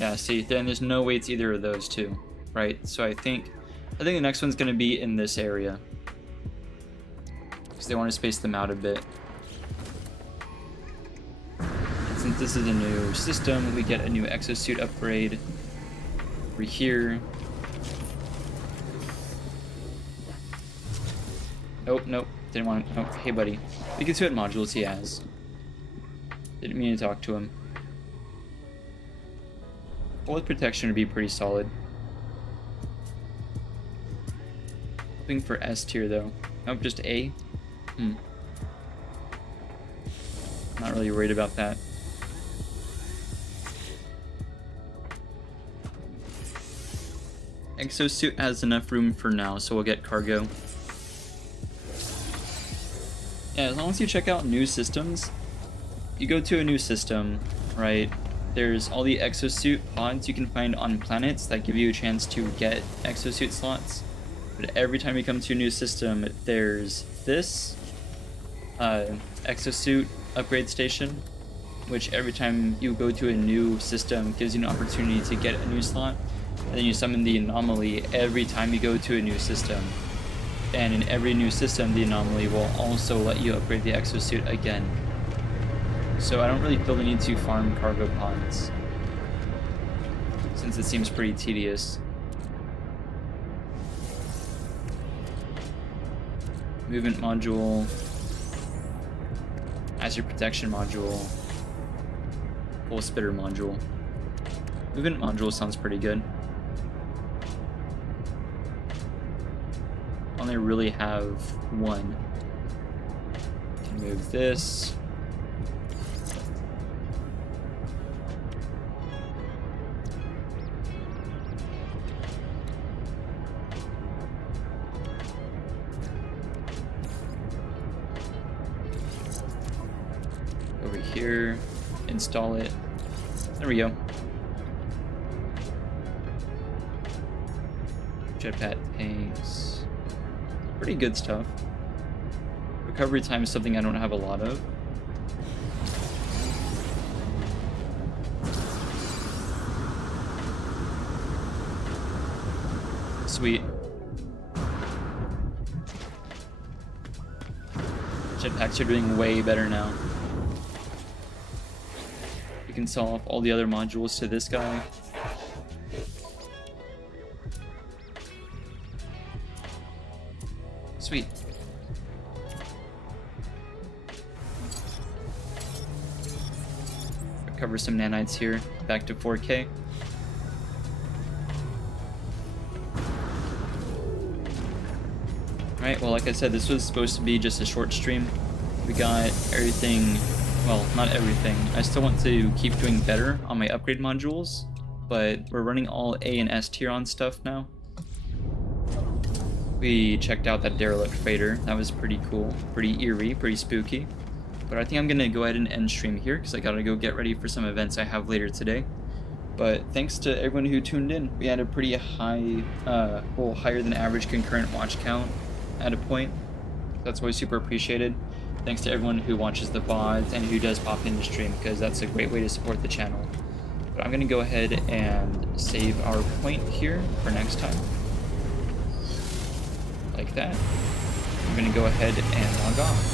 Yeah, see, then there's no way it's either of those two, right? So I think the next one's going to be in this area. Because they want to space them out a bit. And since this is a new system, we get a new exosuit upgrade over here. Nope, didn't want to. Oh, hey buddy. We can see what modules he has. Didn't mean to talk to him. Bullet protection would be pretty solid. Hoping for S tier though. Nope, just A. Not really worried about that. Exosuit has enough room for now, so we'll get cargo. Yeah, as long as you check out new systems, you go to a new system, right? there's all the exosuit pods you can find on planets that give you a chance to get exosuit slots. But every time you come to a new system, there's this exosuit upgrade station, which every time you go to a new system gives you an opportunity to get a new slot. And then you summon the anomaly every time you go to a new system. And in every new system, the anomaly will also let you upgrade the exosuit again. So I don't really feel the need to farm cargo pods, since it seems pretty tedious. Movement module, Hazard protection module, full spitter module. Movement module sounds pretty good. Only really have one. Can move this. Over here, install it. There we go. Jetpack tanks. Pretty good stuff. Recovery time is something I don't have a lot of. Sweet. Jetpacks are doing way better now. You can sell off all the other modules to this guy. Sweet. Recover some nanites here, back to 4K. Alright, well, like I said, this was supposed to be just a short stream. We got everything, well, not everything. I still want to keep doing better on my upgrade modules, but we're running all A and S tier on stuff now. We checked out that derelict freighter. That was pretty cool, pretty eerie, pretty spooky. But I think I'm gonna go ahead and end stream here because I gotta go get ready for some events I have later today. But thanks to everyone who tuned in. We had a pretty high, well, higher than average concurrent watch count at a point. That's always super appreciated. Thanks to everyone who watches the VODs and who does pop into stream, because that's a great way to support the channel. But I'm gonna go ahead and save our point here for next time. Like that. I'm gonna go ahead and log off.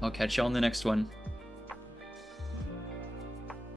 I'll catch y'all in the next one.